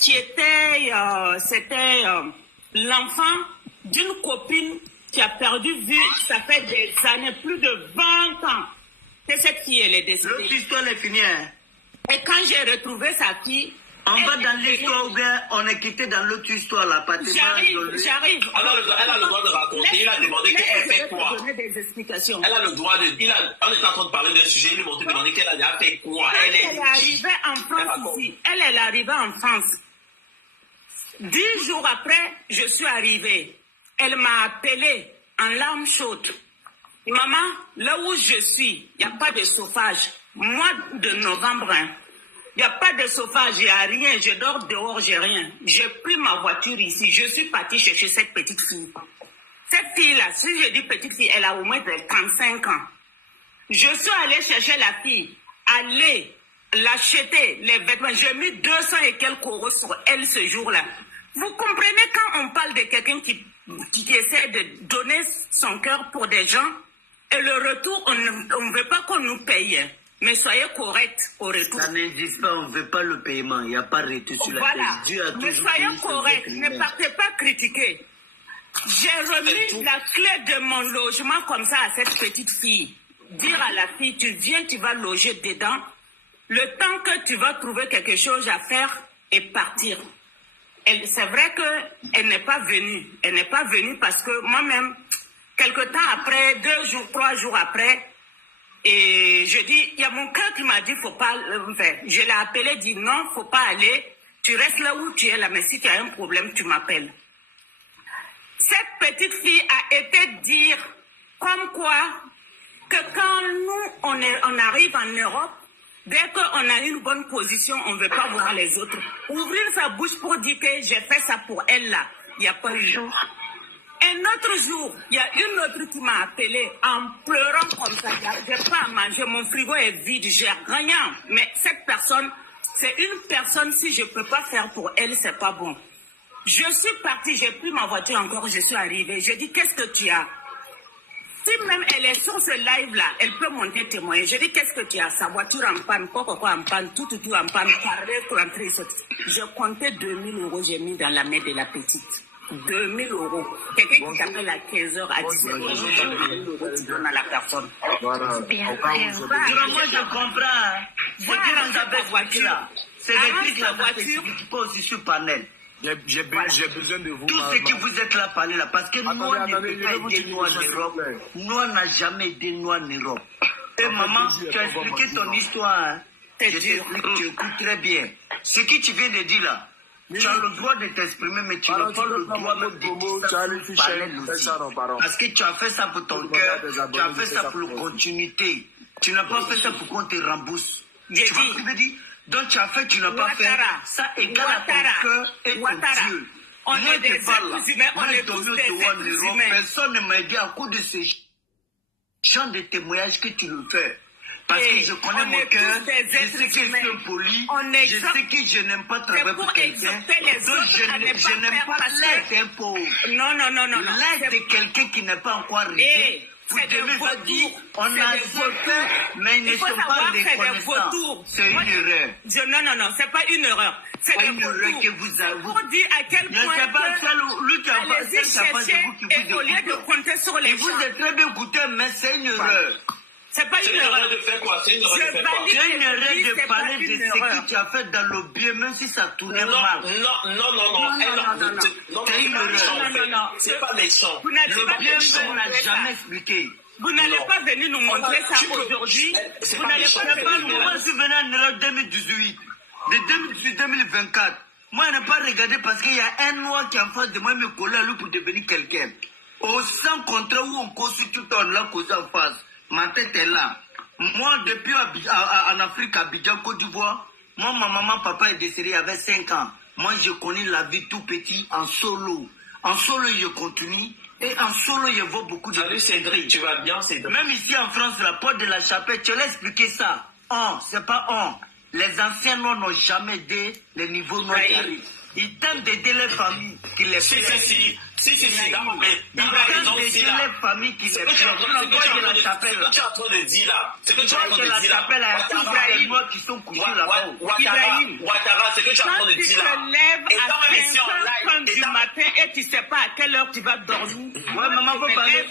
C'était l'enfant d'une copine qui a perdu vue, ça fait des années, plus de 20 ans que cette fille, elle est décédée. L'autre histoire est finie, hein? Et quand j'ai retrouvé sa fille... On va dans l'histoire ou bien on est quitté dans l'autre histoire, là, J'arrive. Elle a le droit de raconter, il a demandé qu'elle fait quoi. Donner des explications. Elle a le droit de... on est en train de parler d'un sujet, il lui a demandé qu'elle a fait quoi. Elle est arrivée en France ici. Elle est arrivée en France. 10 jours après, je suis arrivée. Elle m'a appelée en larmes chaudes. Maman, là où je suis, il n'y a pas de chauffage. Mois de novembre, il n'y a pas de chauffage, il n'y a rien. Je dors dehors, j'ai rien. J'ai pris ma voiture ici. Je suis partie chercher cette petite fille. Cette fille-là, si je dis petite fille, elle a au moins 35 ans. Je suis allée chercher la fille, aller l'acheter, les vêtements. J'ai mis 200 et quelques euros sur elle ce jour-là. Vous comprenez quand on parle de quelqu'un qui essaie de donner son cœur pour des gens, et le retour, on ne veut pas qu'on nous paye. Mais soyez correct au retour. Ça n'existe pas, on ne veut pas le paiement. Il n'y a pas de retour sur la tête. Mais soyez correct, ne partez pas critiquer. J'ai remis la clé de mon logement comme ça à cette petite fille. Dire à la fille, tu viens, tu vas loger dedans. Le temps que tu vas trouver quelque chose à faire et partir. C'est vrai qu'elle n'est pas venue. Elle n'est pas venue parce que moi-même, quelque temps après, 2 jours, 3 jours après, et je dis, il y a mon cœur qui m'a dit, faut pas le faire. Je l'ai appelé, dit non, faut pas aller. Tu restes là où tu es là, mais si tu as un problème, tu m'appelles. Cette petite fille a été dire, comme quoi, que quand nous, on arrive en Europe, dès qu'on a une bonne position, on ne veut pas voir les autres. Ouvrir sa bouche pour dire que j'ai fait ça pour elle là, il n'y a pas un jour. Un autre jour, il y a une autre qui m'a appelé en pleurant comme ça. Je n'ai pas à manger, mon frigo est vide, j'ai rien. Mais cette personne, c'est une personne, si je ne peux pas faire pour elle, c'est pas bon. Je suis partie, j'ai pris ma voiture encore, je suis arrivée. Je dis, qu'est-ce que tu as? Si même elle est sur ce live-là, elle peut monter témoigner. Je dis, qu'est-ce que tu as? Sa voiture en panne, quoi en panne, tout en panne, carré pour entrer ici. J'ai compté 2000 euros, j'ai mis dans la main de la petite. 2000 euros. Quelqu'un qui t'appelle à 15h, à 17h, tu donnes à la personne. Voilà. Moi, je comprends. C'est que vous avez voiture. C'est des trucs la voiture qui pas aussi sur panel. J'ai besoin de vous. Tout ce que vous êtes là parler là, parce que nous, on ne peut pas aider nous en Europe. Nous, on n'a jamais aidé nous en Europe. Et maman, tu as expliqué ton histoire. Je t'explique, tu écoutes très bien. Ce que tu viens de dire là, tu as le droit de t'exprimer, mais tu n'as pas le droit même de dire ça pour parler aussi. Parce que tu as fait ça pour ton cœur, tu as fait ça pour la continuité. Tu n'as pas fait ça pour qu'on te rembourse. Tu vois ce que je veux dire? Donc tu as fait, tu n'as pas fait. Ça égale à ton cœur et ton Dieu. On est des êtres humains, on est tous des êtres humains. Personne ne m'a aidé à cause de ces champs de témoignages que tu nous fais. Parce que je connais mon cœur, je sais que je suis impoli, je sais que je n'aime pas travailler pour quelqu'un, donc je n'aime pas l'aide d'un pauvre. Non. L'aide de quelqu'un qui n'est pas encore arrivé. Vous devez vous dire, on a fait, mais ils ne sont pas reconnaissants. C'est une erreur. Non, c'est pas une erreur. C'est une erreur que vous avez. Pour dire à quel point allez-y chercher et au lieu de compter sur les gens. Vous êtes très bien goûté, mais c'est une erreur. C'est pas une erreur de faire quoi? C'est une erreur de faire quoi? C'est une erreur de parler de ce que tu as fait dans le bien, même si ça tournait mal. Non, c'est une erreur. C'est pas méchant. Le bien, on n'a jamais expliqué. Vous n'allez pas venir nous montrer ça aujourd'hui. Vous n'allez pas venir nous Moi, je suis venu en Europe 2018. De 2018-2024. Moi, je n'ai pas regardé parce qu'il y a un noir qui est en face de moi, me coller à lui pour devenir quelqu'un. Au sans contrat où on constitue, on l'a causé en face. Ma tête est là. Moi, depuis en Afrique, à Abidjan, Côte d'Ivoire, moi, ma maman, papa est décédé, il avait 5 ans. Moi, je connais la vie tout petit en solo. En solo, je continue. Et en solo, je vois beaucoup de... Salut Cédric, tu vas bien Cédric? Même ici en France, la porte de la chapelle, tu l'as expliqué ça. C'est pas les anciens noirs n'ont jamais aidé les niveaux noirs qui arrivent. Ils tentent d'aider les familles qui les plaisent. Si, mais ils tentent d'aider les familles qui les plaisent. Ce que tu es en train de dire là, c'est que tu es en train de dire là, tous les noirs qui sont couchés là-bas. Ouattara, ce que tu es en train de dire là. et tu sais pas à quelle heure tu vas dormir. Ouais, maman, faut parler.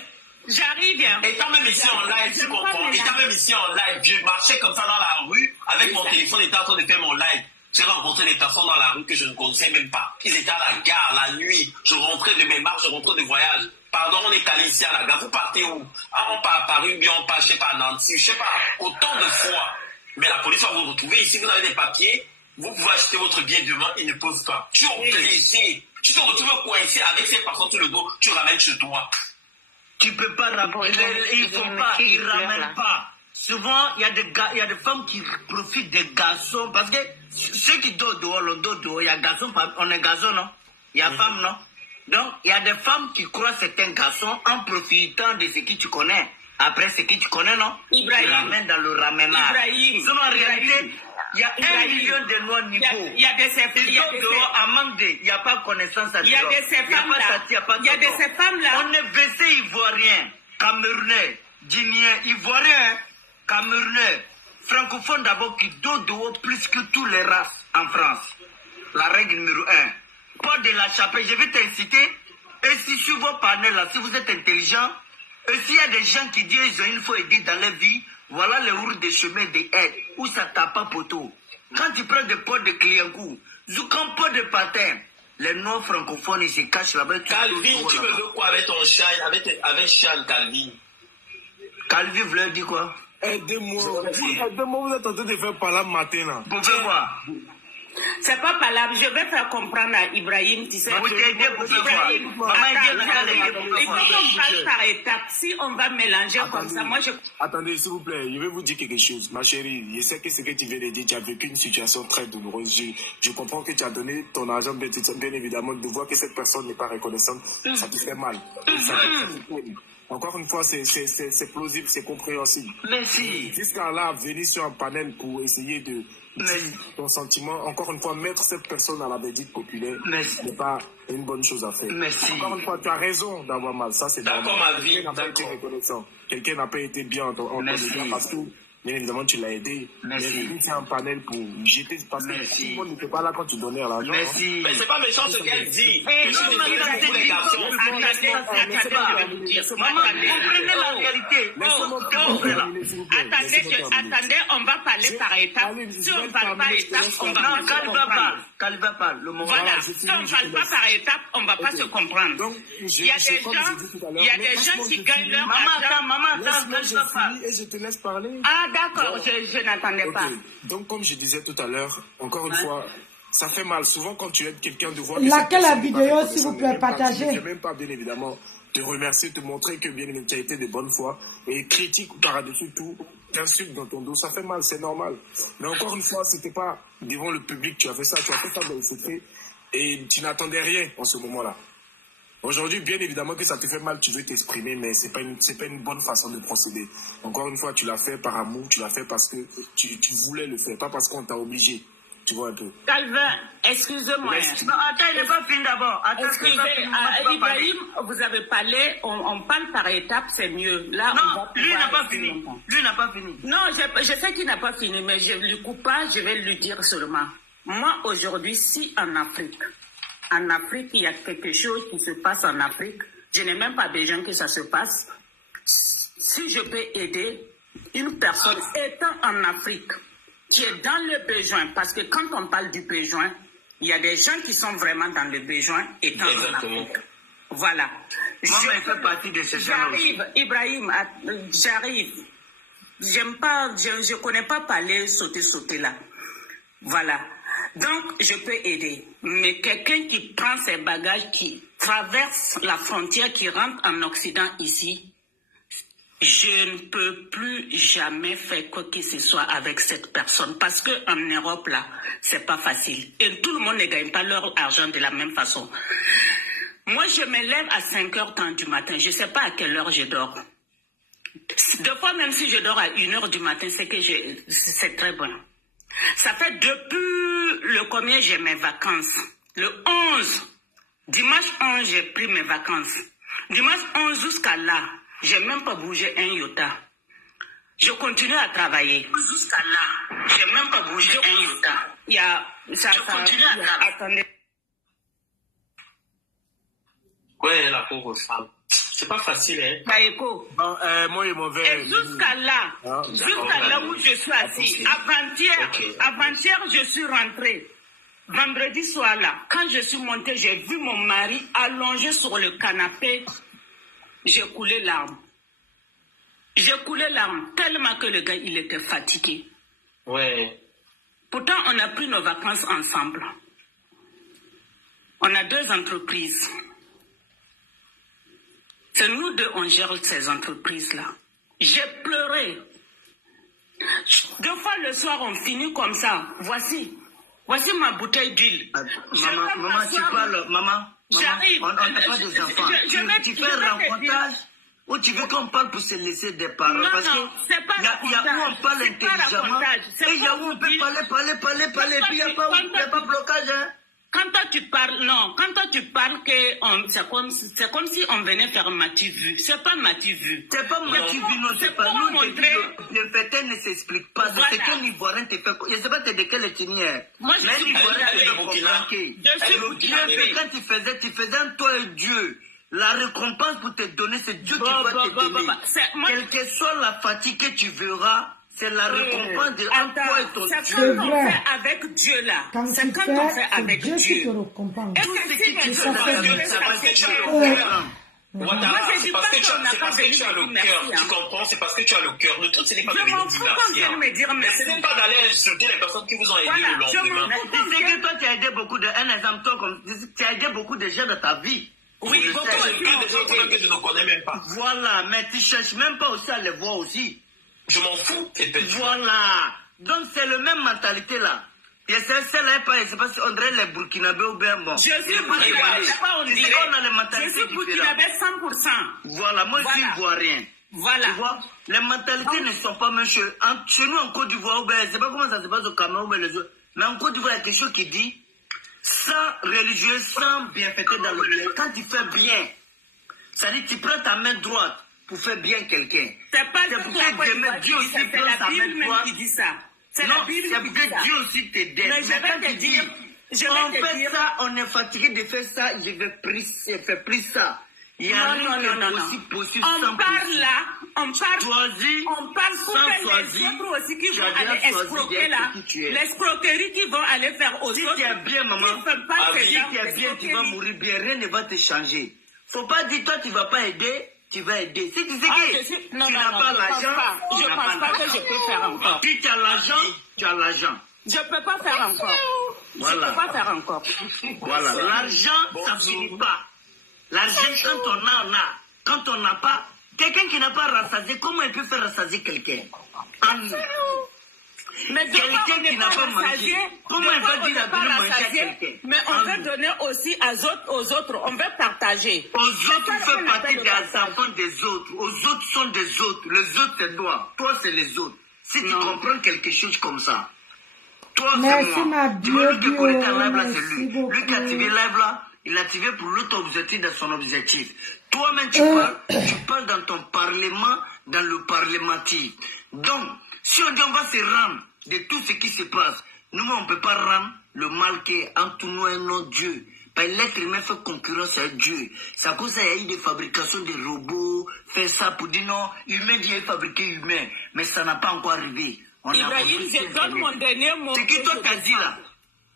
J'arrive. Étant même ici en live, tu comprends? Étant même ici en live, je marchais comme ça dans la rue, avec mon téléphone, j'étais en train de faire mon live. J'ai rencontré des personnes dans la rue que je ne connaissais même pas. Ils étaient à la gare, la nuit. Je rentrais de mes marches, je rentrais de voyage. Pardon, on est allé ici à la gare. Vous partez où? Ah, on part à Paris, bien on part, je sais pas, à Nancy, je sais pas, autant de fois. Mais la police va vous retrouver. Ici, vous avez des papiers. Vous pouvez acheter votre billet demain, ils ne peuvent pas. Tu es obligé. Tu te retrouves coincé avec ces personnes sur le dos, tu ramènes chez toi. Tu peux pas ramener. Il faut pas, ils ramènent pas. Souvent, il y a des femmes qui profitent des garçons. Parce que ceux qui dorment dehors, on dort dehors. Il y a garçons, on est garçons, non? Il y a femmes, non? Donc, il y a des femmes qui croient certains garçons en profitant de ce que tu connais. Après ce que tu connais, non? Ibrahim. Ils ramènent dans le ramenage. Ibrahim. Sinon, en réalité, il y a 1 million de noirs niveau. Il y a des Ils sont dehors à manque il n'y a pas connaissance à il y a de ces femmes-là. Il y a de ces femmes-là. On est versé ivoirien, camerounais, guinéen, ivoirien, camerounais, francophone d'abord qui dort dehors plus que tous les races en France. La règle numéro 1. Pas de la chapelle, je vais t'inciter. Et si sur vos panels là, si vous êtes intelligent, et s'il y a des gens qui disent il faut aider dans leur vie, voilà les routes des chemins des aides où ça tape pas poteau. Quand tu prends des potes de Cliancou, Zoukan pot de patin, les noirs francophones ils se cachent là-bas. Calvin, tu me veux quoi avec ton chat, avec Charles Calvin? Calvin voulait dire quoi? Aidez-moi, vous êtes en train de faire parler matin là. Vous pouvez voir. C'est pas palable, je vais faire comprendre à Ibrahim, tu sais. Vous t'aidez pour faire voir. Il faut qu'on passe par étapes. Si on va mélanger comme ça, moi je... Attendez, s'il vous plaît, je vais vous dire quelque chose. Ma chérie, je sais que ce que tu viens de dire, tu as vécu une situation très douloureuse. Je comprends que tu as donné ton argent, bien évidemment, de voir que cette personne n'est pas reconnaissante, ça te fait mal. Encore une fois, c'est plausible, c'est compréhensible. Merci. Jusqu'à là, venir sur un panel pour essayer de dire ton sentiment, encore une fois, mettre cette personne à la verdict populaire, ce n'est pas une bonne chose à faire. Merci. Encore une fois, tu as raison d'avoir mal. Ça, c'est d'accord, ma vie. Quelqu'un n'a pas été reconnaissant. Quelqu'un n'a pas été bien en ton parce que, bien évidemment, tu l'as aidé. Merci. Mais c'est un panel pour jeter, parce que tout le monde n'était pas là quand tu donnais à l'argent. Merci. Mais c'est pas méchant ce qu'elle dit. Maman, comprenez la réalité. Attendez, on va parler par étapes. Si on ne parle pas étapes, on va pas se comprendre. Calva parle. Voilà, si on ne parle pas par étapes, on ne va pas se comprendre. Donc, il y a des gens qui gagnent leur argent. Maman, attends, et je te laisse parler. Ah, d'accord, je n'attendais pas. Donc, comme je disais tout à l'heure, encore une fois, ça fait mal. Souvent, quand tu aides quelqu'un de voir... Laquelle la vidéo, s'il vous plaît, partagez. Je ne peux même pas, bien évidemment, te remercier, te montrer que, bien évidemment, tu as été de bonne foi. Et critique par-dessus tout, t'insulte dans ton dos. Ça fait mal, c'est normal. Mais encore une fois, c'était pas devant le public que tu as fait ça. Tu as fait ça dans le secret. Et tu n'attendais rien en ce moment-là. Aujourd'hui, bien évidemment que ça te fait mal, tu veux t'exprimer, mais c'est pas une bonne façon de procéder. Encore une fois, tu l'as fait par amour, tu l'as fait parce que tu voulais le faire, pas parce qu'on t'a obligé. Tu vois un peu. Calvin, excusez-moi. Non, attends, il n'est pas fini d'abord. Ibrahim, vous avez parlé, on parle par étapes, c'est mieux. Là, non, lui n'a pas fini. Lui n'a pas fini. Non, je sais qu'il n'a pas fini, mais je ne lui coupe pas, je vais lui dire seulement. Moi, aujourd'hui, si en Afrique, il y a quelque chose qui se passe en Afrique, je n'ai même pas besoin que ça se passe. Si je peux aider une personne étant en Afrique, qui est dans le besoin, parce que quand on parle du besoin, il y a des gens qui sont vraiment dans le besoin étant en Afrique. Voilà. Moi, je fais partie de ces gens. J'arrive, Ibrahim, j'arrive. J'aime pas, je connais pas parler sauter là. Voilà. Donc, je peux aider. Mais quelqu'un qui prend ses bagages, qui traverse la frontière, qui rentre en Occident ici, je ne peux plus jamais faire quoi que ce soit avec cette personne. Parce qu'en Europe, là, c'est pas facile. Et tout le monde ne gagne pas leur argent de la même façon. Moi, je me lève à 5h30 du matin. Je ne sais pas à quelle heure je dors. Deux fois, même si je dors à 1h du matin, c'est très bon. Ça fait depuis le combien j'ai mes vacances. Le 11. Dimanche 11, j'ai pris mes vacances. Dimanche 11 jusqu'à là, j'ai même pas bougé un iota. Je continue à travailler. Jusqu'à là, j'ai même pas bougé un iota. Je continue à travailler. Attendez. Ouais, la pauvre femme. C'est pas facile, hein. Taïko. Bon, moi et mauvais. Et jusqu'à là où je suis assis, avant-hier, je suis rentrée. Vendredi soir là, quand je suis montée, j'ai vu mon mari allongé sur le canapé. J'ai coulé larmes. J'ai coulé larmes tellement que le gars, il était fatigué. Ouais. Pourtant, on a pris nos vacances ensemble. On a 2 entreprises. C'est nous deux, on gère ces entreprises-là. J'ai pleuré. 2 fois le soir, on finit comme ça. Voici ma bouteille d'huile. Maman, tu parles, maman. J'arrive. On n'a pas des enfants. Tu fais un rencontrage ou tu veux qu'on parle pour se laisser des paroles? Non, parce non, c'est pas il y a où on parle intelligemment. Et il y a où on peut parler. Et puis il n'y a pas blocage, hein. Quand toi tu parles que c'est comme si on venait faire Mati-Vu. C'est pas Mati-Vu. C'est pas Mati-Vu, non, c'est pas nous. Le fait ne s'explique pas. Voilà. C'est qu'un Ivoirien te fait. Je ne sais pas de quelle ethnie est. Moi, je suis Dieu, quand tu faisais un toi et Dieu. La récompense pour te donner, c'est Dieu qui va te donner. Quelle que soit la fatigue que tu verras, c'est la récompense de toi et ton Dieu. C'est quand on fait avec Dieu là. C'est quand on fait avec Dieu. Qui te récompense. Tout ce qui te Wata, c'est parce que tu as le cœur. Tu comprends? C'est parce que tu as le cœur. Le truc, ce n'est pas de venir dire merci. Mais ce n'est pas d'aller insulter les personnes qui vous ont aidé le lendemain. Tu sais que toi, tu as aidé beaucoup de... Un exemple, toi, comme tu as aidé beaucoup de gens dans ta vie. Oui, beaucoup que je ne connais même pas. Voilà, mais tu cherches même pas aussi à les voir aussi. Je m'en fous. Voilà. Donc, c'est la même mentalité là. Et celle-là, c'est pas si on dirait les Burkinabés ou bien bon. Je suis Burkinabé, c'est pas on dirait. On a les mentalités je suis Burkinabé 100%. Voilà, moi je suis Ivoirien. Voilà. Tu vois, les mentalités ne sont pas même chez nous en Côte d'Ivoire, je ne sais pas comment ça se passe au Cameroun, mais en Côte d'Ivoire, il y a quelque chose qui dit sans religieux, sans bienfaiteur dans le bien. Quand tu fais bien, ça dit tu prends ta main droite pour faire bien quelqu'un. C'est pas pour que Dieu aussi prend sa main droite qui dit ça. C'est non, c'est pour que Dieu aussi t'aide. Mais quand tu dis, on fait ça, on est fatigué de faire ça, je fais plus ça. Il y a rien qui est aussi possible sans on parle là, on parle pour les autres aussi qui vont aller escroquer là. L'escroquerie qu'ils vont aller faire aux autres. Si tu es bien, maman, si tu es bien, tu vas mourir bien, rien ne va te changer. Faut pas dire, toi, tu vas pas aider. Tu vas aider. Si tu sais que tu n'as pas l'argent, je ne pense pas que je peux faire encore. Si tu as l'argent, tu as l'argent. Je ne peux pas faire encore. Voilà. Je ne peux pas faire encore. Voilà. L'argent, ça ne finit pas. L'argent, quand on a, on a. Quand on n'a pas, quelqu'un qui n'a pas rassasié, comment il peut faire rassasier quelqu'un? Mais quelqu'un qui n'a pas mangé, comment il va dire à donner manger à quelqu'un? Mais on veut donner aussi aux autres, on veut partager. Aux autres, on fait partie des enfants des autres. Aux autres sont des autres. Les autres, c'est toi. Toi, c'est les autres. Si tu comprends quelque chose comme ça, toi, c'est moi. Tu vois, lui qui connaît un live là, c'est lui. Lui qui a activé live là, il a activé pour l'autre objectif de son objectif. Toi-même, tu parles dans ton parlement, dans le parlementaire. Donc, si on dit on va se rendre de tout ce qui se passe, nous, on ne peut pas rendre le mal qui est entre nous et notre Dieu. L'être humain fait concurrence à Dieu. C'est à cause ça, il y a eu des fabrications de robots, faire ça pour dire non, humain dit fabriquer humain. Mais ça n'a pas encore arrivé. Ibrahim, je donne mon dernier mot. C'est qui toi t'as dit là?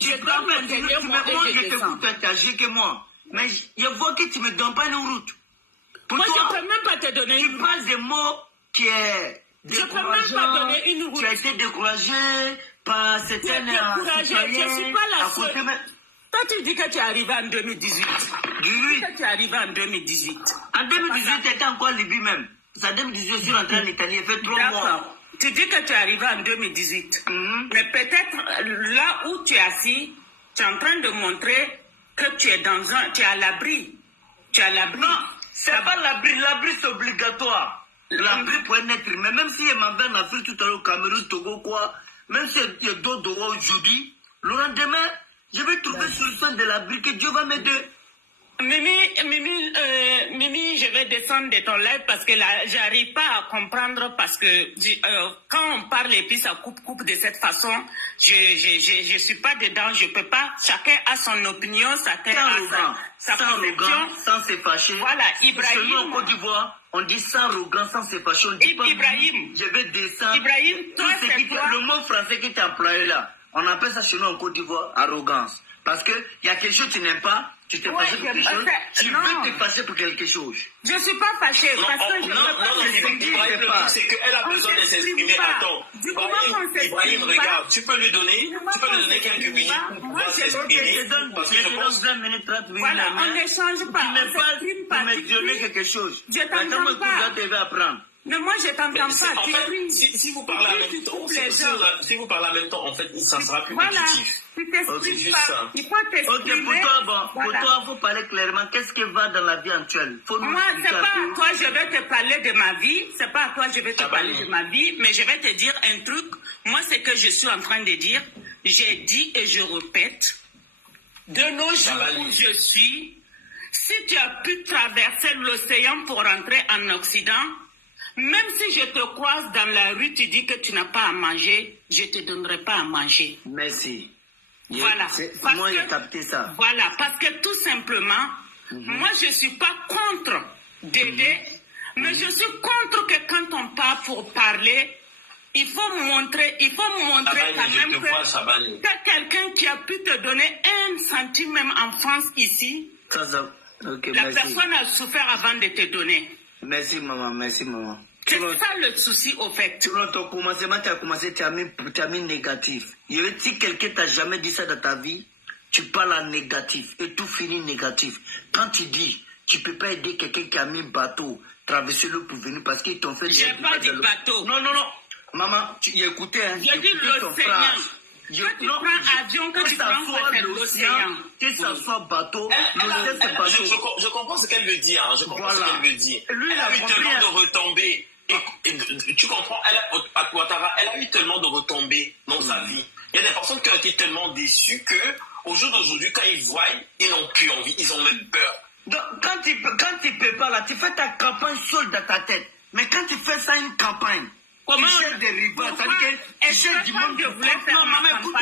Je donne mon dernier mot. Moi, je t'écoute, tu as agi que moi. Mais je vois que tu ne me donnes pas une route. Pour moi, toi, je ne peux même pas te donner une route. Tu parles des mots qui est je ne peux même pas donner une route. Tu as été découragé par certaines citoyens. Je ne suis pas la seule. Toi, tu dis que tu es arrivé en 2018. Oui. Que tu es arrivé en 2018. En 2018, tu étais encore en Libye même. C'est en 2018, je suis rentré en Italie, il fait 3 mois. Tu dis que tu es arrivé en 2018. Mais peut-être là où tu es assis, tu es en train de montrer que tu es tu es à l'abri. Tu es à l'abri. Non, c'est pas l'abri. L'abri, c'est obligatoire. L'abri pour un être humain. Même si il m'en va en Afrique tout à l'heure, au Cameroun, Togo, quoi. Même s'il y a d'autres droits aujourd'hui, le lendemain, je vais trouver une solution de l'abri que Dieu va m'aider. Mimi, je vais descendre de ton live parce que là, j'arrive pas à comprendre parce que quand on parle et puis ça coupe de cette façon, je suis pas dedans, je peux pas. Chacun a son opinion, chacun a sa conception. Sans se fâcher. Voilà, Ibrahim. Nous, en Côte d'Ivoire, on dit sans arrogant, sans se fâcher. On dit pas, Ibrahim. Je vais descendre. Ibrahim, toi, c'est quoi? Le mot français qui t'a employé là, on appelle ça chez nous en Côte d'Ivoire arrogance. Parce qu'il y a quelque chose que tu n'aimes pas, tu te fâches pour quelque chose, tu veux te fâcher pour quelque chose. Je ne suis pas fâchée parce que je ne veux pas. C'est qu'elle a besoin de s'exprimer. Attends, Ibrahim, regarde, tu peux lui donner quelques minutes pour pouvoir s'exprimer. Parce que je pense 20 minutes, 30 minutes. Voilà, on n'échange pas. Tu pas me donner quelque chose. Je t'entends pas. Tu vas apprendre. Mais moi, je t'entends pas. En fait, si vous parlez en même temps, si vous parlez en même temps, en fait, ça sera plus compétitif. Tu t'exprimes pas. Il faut t'exprimer. Ok, pour toi, il faut parler clairement. Qu'est-ce qui va dans la vie actuelle? Moi, c'est pas à toi, je vais te parler de ma vie. C'est pas à toi, je vais te parler de ma vie. Mais je vais te dire un truc. Moi, c'est que je suis en train de dire. J'ai dit et je répète. De nos jours où je suis, si tu as pu traverser l'océan pour rentrer en Occident, même si je te croise dans la rue, tu dis que tu n'as pas à manger, je ne te donnerai pas à manger. Merci. Voilà. Moi, j'ai capté ça. Voilà, parce que tout simplement, moi, je ne suis pas contre d'aider, mais je suis contre que quand on part pour parler, il faut montrer quand même que quelqu'un qui a pu te donner 1 centime même en France ici, la personne a souffert avant de te donner. Merci maman. C'est ça le souci au fait. Selon ton commencement, tu as mis négatif. Si quelqu'un t'a jamais dit ça dans ta vie, tu parles en négatif et tout finit négatif. Quand tu dis, tu peux pas aider quelqu'un qui a mis bateau, traverser le pour venir parce qu'ils t'ont fait... J'ai pas dit bateau. Non. Maman, tu écoutais, hein. J'ai dit l'océan. Quand tu prends avion, quand tu prends l'océan. Que ça soit bateau, l'océan c'est bateau. Je comprends ce qu'elle veut dire. Je comprends ce qu'elle veut dire. Lui, elle a eu tellement de retombées. Tu comprends, à Ouattara, elle a eu tellement de retombées dans sa vie. Il y a des personnes qui ont été tellement déçues qu'au jour d'aujourd'hui, quand ils voient, ils n'ont plus envie, ils ont même peur. Donc, quand tu peux pas là, tu fais ta campagne seule dans ta tête. Mais quand tu fais ça une campagne, comment tu cherches des rivaux, tu cherches du monde. Non, maman, écoute,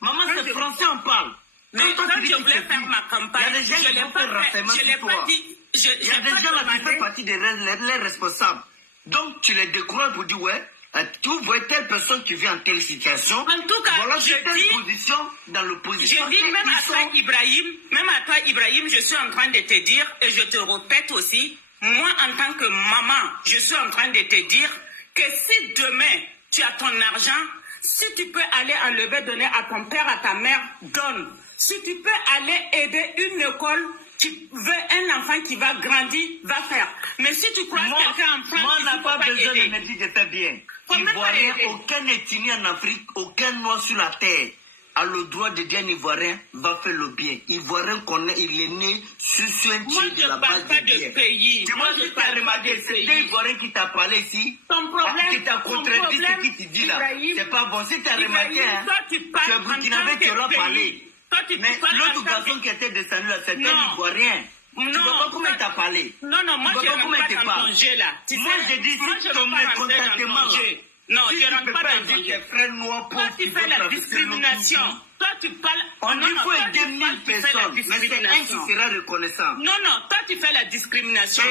maman, c'est français, on parle. Mais quand je voulais faire ma campagne, il y a des gens qui vont faire renseignement sur toi. Il y a des gens là qui font partie des responsables. Donc, tu les découvres pour dire, ouais, tu vois telle personne qui vit en telle situation. En tout cas, voilà, je dis, position dans l'opposition. Je dis même à toi, Ibrahim, je suis en train de te dire, et je te répète aussi, moi, en tant que maman, je suis en train de te dire que si demain, tu as ton argent, si tu peux aller enlever, donner à ton père, à ta mère, donne. Si tu peux aller aider une école, tu veux un enfant qui va grandir, va faire. Mais si tu crois quelqu'un en France, moi, on n'a pas besoin de me dire de faire bien. Ivoirien, aucun ethnie en Afrique, aucun noir sur la terre a le droit de dire un Ivoirien va faire le bien. Ivoirien connaît, il est né sur un pied de la base de pays. Tu vois, si tu as remarqué, c'est des Ivoiriens qui t'a parlé ici, qui t'a contredit ce qu'il te dit là. C'est pas bon. Si tu as remarqué, tu es burkinabé, tu leur parlé. Mais l'autre garçon qui était descendu là, c'était un Ivoirien. Tu ne vois pas comment il t'a parlé. Non, moi je ne rentre pas dans ton jeu là. Moi je dis si ton mécontentement là. Non, si je ne rentre pas dans ton jeu. Toi tu fais la discrimination. Toi tu parles. On dit qu'il faut aider 1000 personnes. Mais c'est un qui sera reconnaissant. Non, toi tu fais la discrimination.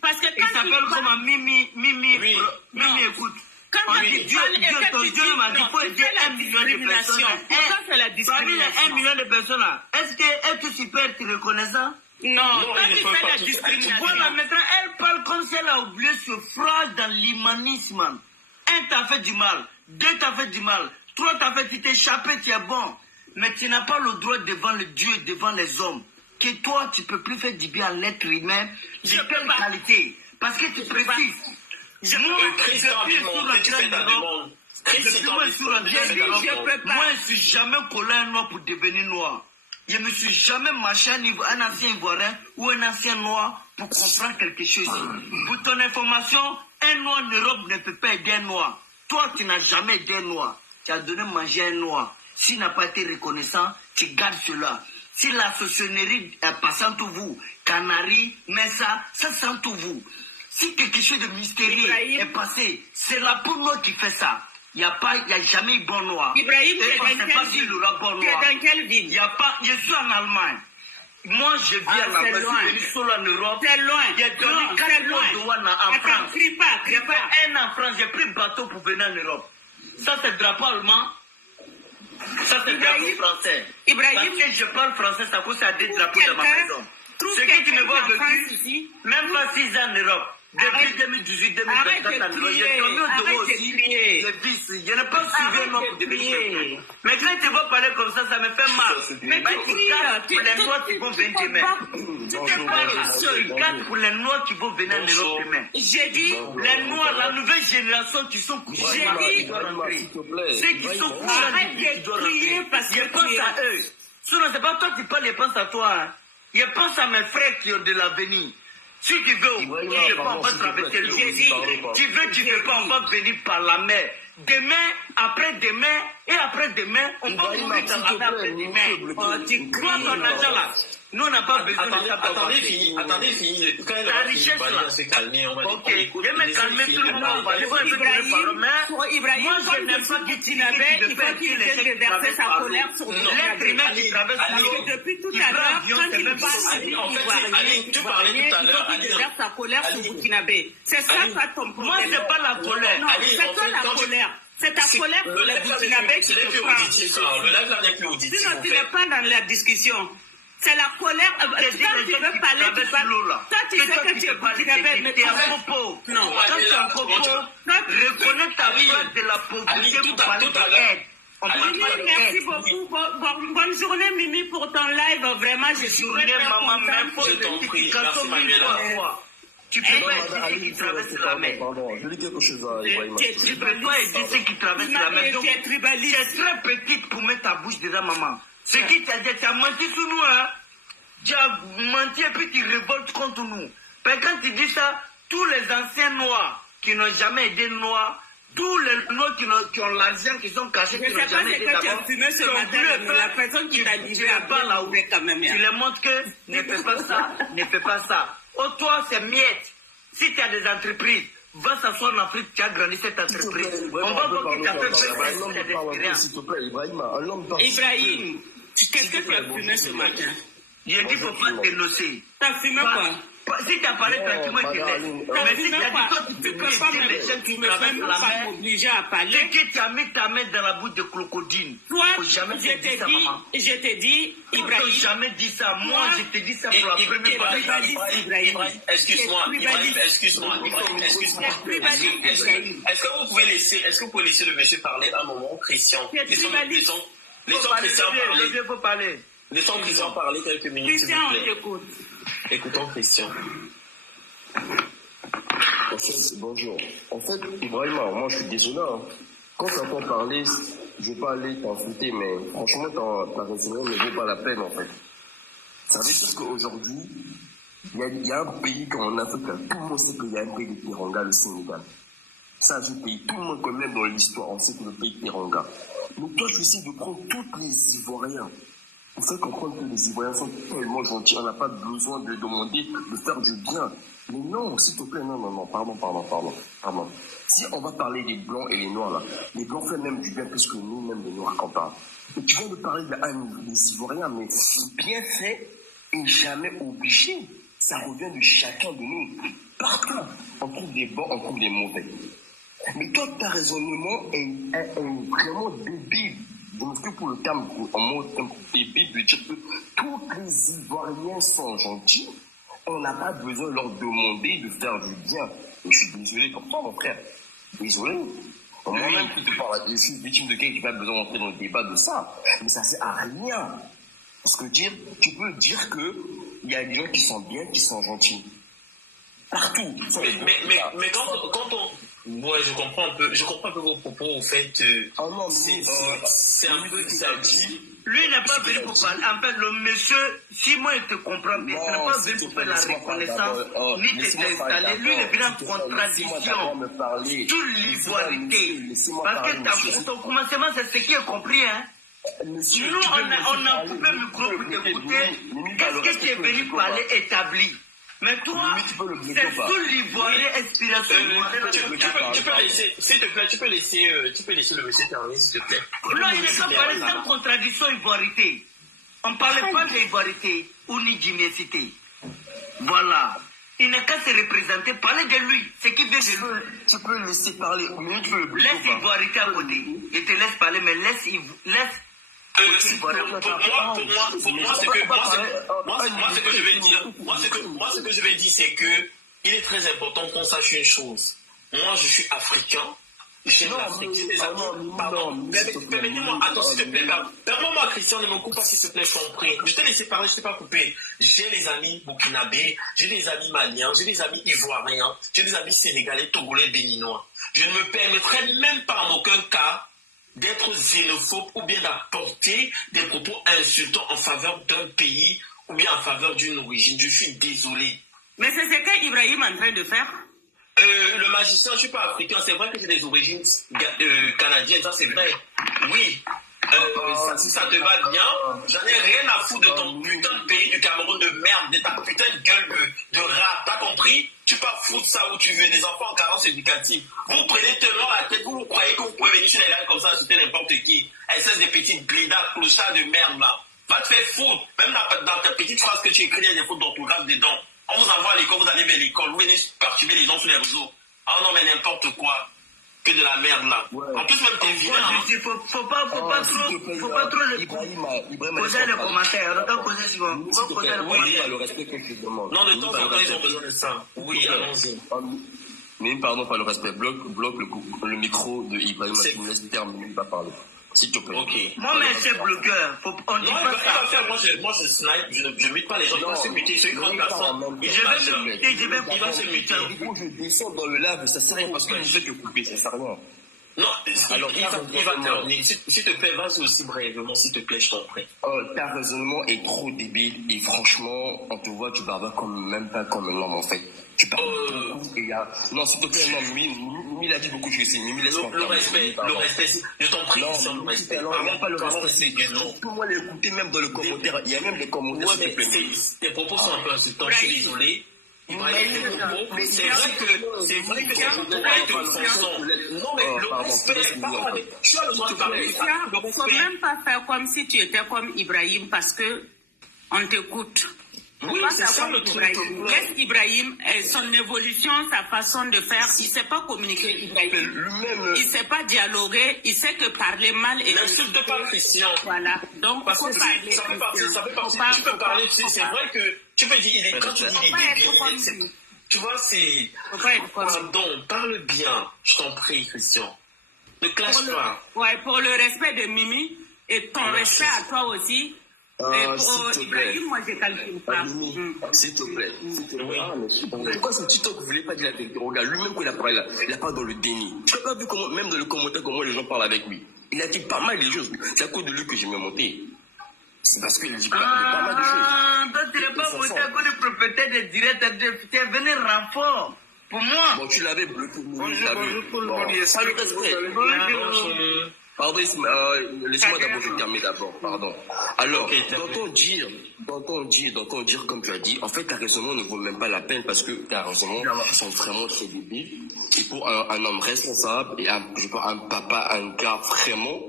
Parce que quand il s'appelle comment Mimi, écoute. Quand Dieu m'a dit qu'il faut aider 1 million de personnes. C'est la discrimination. Parmi les 1 million de personnes là, est-ce que es-tu super reconnaissant? Non, tu fais la discrimination. Voilà, maintenant elle parle comme si elle a oublié ce phrase dans l'humanisme. 1 t'a fait du mal, 2 t'a fait du mal, 3 t'a fait, tu t'es échappé, tu es bon. Mais tu n'as pas le droit devant le Dieu et devant les hommes. Que toi, tu ne peux plus faire du bien à l'être humain de quelle qualité. Parce que tu précises. Moi, je ne suis jamais collé un noir pour devenir noir. Je ne me suis jamais marché un ancien Ivoirien ou un ancien noir pour comprendre quelque chose. Pour ton information, un noir en Europe ne peut pas aider un noir. Toi, tu n'as jamais aidé un noir. Tu as donné manger à un noir. S'il n'a pas été reconnaissant, tu gardes cela. Si la sorcellerie passe entre vous, Canaries, Messa, ça c'est entre vous. Si quelque chose de mystérieux est passé, c'est la peau noire qui fait ça. Il n'y a jamais eu bon noir. Ibrahim, et on ne sait pas s'il aura bon noir. dans quelle ville? Il y a pas, je suis en Allemagne. Moi, je vis en Allemagne. Je suis solo en Europe. C'est loin. Il y a donné 4 mois de douane en France. J'ai fait 1 an en France. J'ai pris bateau pour venir en Europe. Ça, c'est le drapeau allemand. Ça, c'est le drapeau français. Ibrahim, parce que je parle français, ça cause à des drapeaux dans ma maison. Ceux qui me voient depuis, même pas 6 ans en Europe. Depuis 2018, 2024, j'ai tombé au dos aussi. Je n'ai pas suivi un homme pour devenir. Mais quand tu vas parler comme ça me fait mal. Mais tu gardes pour les Noirs qui vont venir demain. Tu te parles seul. Garde pour les Noirs qui vont venir en Europe demain. J'ai dit, les Noirs, la nouvelle génération qui sont couchés. J'ai dit, ceux qui sont couchés, arrête de crier parce que je pense à eux. Sinon, c'est pas toi qui parles, je pense à toi. Je pense à mes frères qui ont de l'avenir. Si tu veux, tu ne peux pas traverser l'eau. Tu veux, tu ne peux pas, on va venir par la mer. Demain, après-demain, et après-demain, on va mourir dans la mer après-demain. Tu crois ton argent là? Nous, on n'a pas besoin de ça. Attendez, fini. Quand la richesse là. Se calmer, on va ok, je vais calmer tout le monde. Ibrahim, je n'aime pas Burkinabé, il faut qu'il ait déverser sa colère sur l'être humain qui traverse l'eau. Depuis tout à l'heure, quand il parle, tu parlais tout à l'heure, il déverse sa colère sur Burkinabé. C'est ça ton problème. Moi, c'est pas la colère. Non, c'est toi la colère. C'est ta colère pour les Burkinabés qui te prend. Sinon, tu n'es pas dans la discussion. C'est la colère. Quand tu veux parler, tu parles. Toi, tu sais que tu es burkinabé, mais tu es un popo. Non, quand tu es un popo, reconnais ta place de la pauvreté pour parler de l'aide. Merci beaucoup. Bonne journée, Mimi, pour ton live. Vraiment, je suis très contente. Tu peux pas aider ceux qui traversent la mer. Je dis quelque chose à Ibrahim. Tu peux pas aider ceux qui traversent la mer. Donc, c'est très petite pour mettre ta bouche dedans, maman. Ce qui t'a dit, tu as menti sur nous, hein. Tu as menti et puis tu révoltes contre nous. Mais quand tu dis ça, tous les anciens noirs qui n'ont jamais aidé les noirs, tous les noirs qui ont l'argent, qui sont cachés, qui n'ont jamais aidé d'abord, la personne qui t'a dit, pas là où quand même. Tu leur montres que ne fais pas ça, ne fais pas ça. Oh, toi, c'est miette. Si tu as des entreprises, va s'asseoir en Afrique, tu as grandi cette entreprise. On va voir qui t'a fait faire Ibrahim, qu'est-ce que tu as fumé ce matin? J'ai dit qu'il ne faut pas dénoncer. Tu as fumé quoi? Si tu as parlé tranquillement, tu laisses. Mais si tu as dit toi, tu peux pas les gens qui traversent la mer, obligé à parler. c'est que tu as mis ta main dans la bouche de crocodile. Toi, faut jamais te dire ça, maman. Je t'ai dit, Ibrahim. Tu n'as jamais dit ça. Moi, je te dis ça pour la première fois. Excuse-moi. Est-ce que vous pouvez laisser le monsieur parler un moment, Christian? Laissons parler. Laissons Christian parler quelques minutes, s'il vous plaît. Christian, on t'écoute. Écoutons Christian. En fait, bonjour. En fait, Ibrahim, moi je suis désolé. Hein. Quand tu entends parler, je ne vais pas aller t'insulter, mais franchement, ta raisonnement ne vaut pas la peine en fait. Ça veut dire qu'aujourd'hui, il y a un pays comme en Afrique, tout le monde sait qu'il y a un pays de Teranga, le Sénégal. Ça, ce pays, tout le monde connaît dans l'histoire, on sait que le pays de Teranga. Donc toi, tu essaies de prendre tous les Ivoiriens. Il faut comprendre que les Ivoiriens sont tellement gentils, on n'a pas besoin de demander de faire du bien. Mais non, s'il te plaît, non, pardon. Si on va parler des Blancs et les Noirs, là, les Blancs font même du bien plus que nous, même les Noirs, quand on parle. Et tu viens de parler des Ivoiriens, mais bien fait et jamais obligé. Ça revient de chacun de nous. Partout, on trouve des bons, on trouve des mauvais. Mais toi, ta raisonnement est vraiment débile. Donc, pour le terme, en mode débile, de dire que tous les Ivoiriens sont gentils, on n'a pas besoin de leur demander de faire du bien. Et je suis désolé pour toi, mon frère. Désolé. Moi-même, qui te parle, je suis victime de quelqu'un qui n'a pas besoin d'entrer dans le débat de ça. Mais ça ne sert à rien. Parce que tu peux dire qu'il y a des gens qui sont bien, qui sont gentils. Partout. Mais quand on... Ouais, je comprends un peu vos propos, au fait, c'est un peu ça dit. Lui n'est pas venu pour parler. En fait, le monsieur, si moi il te comprend bien, il n'est pas venu pour faire la reconnaissance, ni t'installer. Lui, il est venu en contradiction sur l'ivoirité. Parce que ton commencement, c'est ce qui est compris, hein. Nous, on a coupé le micro pour t'écouter. Qu'est-ce que tu es venu parler établi? Mais toi, c'est sous l'ivoirien inspiration. Tu peux laisser, s'il te plaît, tu peux laisser le monsieur terminer, s'il te plaît. Non, il n'est pas parlé sans contradiction ivoirité. On ne parlait pas d'ivoirité ou ni d'unicité. Voilà. Il n'a qu'à se représenter, parler de lui, ce qui vient de lui. Tu peux le laisser parler. Laisse l'ivoirité à côté. Je te laisse parler, mais laisse. Pour moi, ce que je vais dire, c'est que il est très important qu'on sache une chose. Moi, je suis africain. J'aime l'Afrique, j'ai des amis. Pardon. Permettez-moi, attends, s'il te plaît. Permets-moi, Christian, ne me coupe pas, s'il te plaît, je t'en prie. Je t'ai laissé parler, je ne t'ai pas coupé. J'ai des amis burkinabés, j'ai des amis maliens, j'ai des amis ivoiriens, j'ai des amis sénégalais, togolais, béninois. Je ne me permettrai même pas en aucun cas d'être xénophobe ou bien d'apporter des propos insultants en faveur d'un pays ou bien en faveur d'une origine. Je suis désolé. Mais c'est ce qu'Ibrahim est en train de faire. Le magicien, je ne suis pas africain. C'est vrai que j'ai des origines canadiennes, ça c'est vrai. Oui. Si ça te va bien, j'en ai rien à foutre de ton putain de pays du Cameroun de merde, de ta putain de gueule de rat. T'as compris? Tu peux foutre ça où tu veux, des enfants en carence éducative. Vous prenez tellement la tête, vous croyez que vous pouvez venir sur les lives comme ça, insulter n'importe qui. Espèce de petites blidards, clochards de merde là. Va te faire foutre. Même dans ta petite phrase que tu écris, il y a des fautes d'orthographe dedans. On vous envoie à l'école, vous allez vers l'école, vous venez perturber les gens sur les réseaux. Ah non, mais n'importe quoi. Que de la merde là. Ouais. En plus, même t'es vieux. Faut pas trop poser les commentaires. On poser sur le respect que tu demandes. Non, de temps en temps, ils ont besoin de ça. Oui, allons-y. Mais pardon, pas le respect. Bloque le micro de Ibrahim, tu me laisses terminer, il va parler. S'il te plaît. Ok. Moi, mais c'est bloqueur. On dit pas ça. Moi, je snipe, je mute pas les gens. Il va se muter. C'est une grande personne. Il va se muter. Du coup, je descends dans le live, ça sert à rien parce que je fais que couper, ça sert à rien. Non, alors il va terminer. S'il te plaît, vas-y aussi brièvement, s'il te plaît, je t'en prie. Ta raisonnement est trop débile et franchement, on te voit, tu barbares même pas comme un homme en fait. Tu parles beaucoup et non, s'il te plaît, non, Mimi l'a dit beaucoup, je sais, Mimi laisse le respect, je t'en prie, non, le respect. Non, pas le respect, tu peux moi l'écouter même dans le commentaire, il y a même des commentaires. Ouais, mais tes propos sont un peu insultants, je suis désolé. C'est vrai que non mais le respect, tu as le droit de parler. Il ne faut même pas faire comme si tu étais comme Ibrahim parce que on t'écoute. Oui, c'est ça le truc. Laisse Ibrahim, son évolution, sa façon de faire, il ne sait pas communiquer, Ibrahim. Il ne sait pas dialoguer, il sait que parler mal et... N'insulte pas Christian. Voilà, donc parce que ça fait partie, tu peux parler, c'est vrai que tu peux dire, quand tu dis il est débile, tu vois, c'est... Pardon, parle bien, je t'en prie Christian. Ne clash pas. Ouais, pour le respect de Mimi et ton respect à toi aussi. S'il te plaît. Moi, je calcule pas. S'il te plaît. Pourquoi ce TikTok ne voulait pas dire la vérité? Regarde, lui-même, quand il a parlé là, il n'a pas dans le déni. Tu n'as pas vu comment, même dans le commentaire, comment les gens parlent avec lui. Il a dit pas mal de choses. C'est à cause de lui que j'ai mis monté. C'est parce qu'il a dit pas mal de choses. Toi, tu n'es pas monté à cause du propriétaire de direct. Tu es venu renfort. Pour moi. Bon, tu l'avais bloqué. Bonjour tout le monde. Ça le respect. Pardon, laisse-moi d'abord je terminer d'abord, pardon. Alors, dans ton dire, comme tu as dit, en fait, ta raisonnement ne vaut même pas la peine parce que tes raisonnements sont vraiment très débiles. Et pour un homme responsable et un papa, un gars vraiment,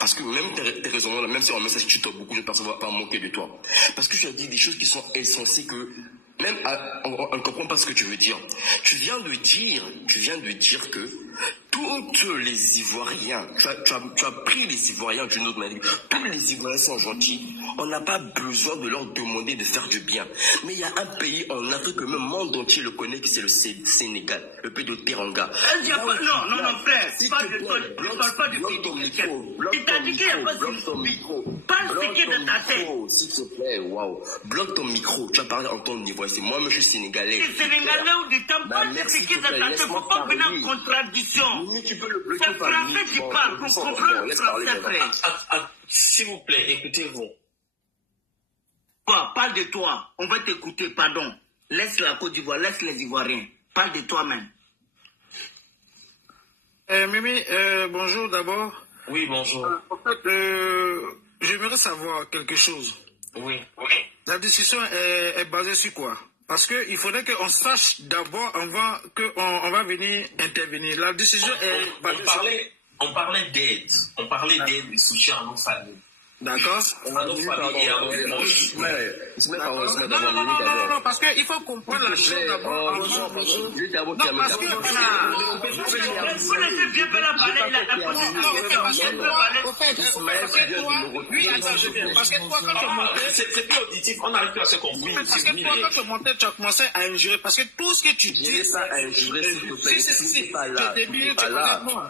parce que même tes raisonnements, même si on message tu t'as beaucoup de personnes ne vont pas manquer de toi. Parce que tu as dit des choses qui sont essentielles que même on ne comprend pas ce que tu veux dire. Tu viens de dire que tous les Ivoiriens, tu as pris les Ivoiriens d'une autre manière. Tous les Ivoiriens sont gentils. On n'a pas besoin de leur demander de faire du bien. Mais il y a un pays en Afrique que même le monde entier le connaît, c'est le Sénégal, le pays de Teranga. Non, frère. Ne parle pas du pays. Il t'a dit qu'il n'y a pas de micro. Parle ce qui est dans ta tête. S'il te plaît, waouh. Bloque ton micro. Tu as parlé en ton niveau. C'est moi, je suis sénégalais. Tu es sénégalais ou du temps, parle ce qui est dans ta tête. Il ne faut pas venir en contradiction. Tu peux le bloquer c'est français qui parle. Pour comprendre le français, frère. S'il vous plaît, écoutez-vous. Parle de toi. On va t'écouter, pardon. Laisse la Côte d'Ivoire, laisse les Ivoiriens. Parle de toi-même. Mimi, bonjour d'abord. Oui, bonjour. En fait, j'aimerais savoir quelque chose. Oui. La discussion est basée sur quoi? Parce qu'il faudrait qu'on sache d'abord avant qu'on va venir intervenir. La décision est basée sur... On parlait d'aide. On parlait d'aide de soutien à nos familles. D'accord. À nos familles et à nos Non, parce qu'il faut comprendre la chose d'abord. Non, parce que... Vous laissez bien faire la parler, il a la Parce que toi, quand tu montais... C'est plus auditif, on n'arrive plus à se comprendre. Parce que toi, quand tu montais, tu as commencé à injurer. Parce que tout ce que tu dis... J'ai ça à injurer, s'il te plaît. Si, pas là.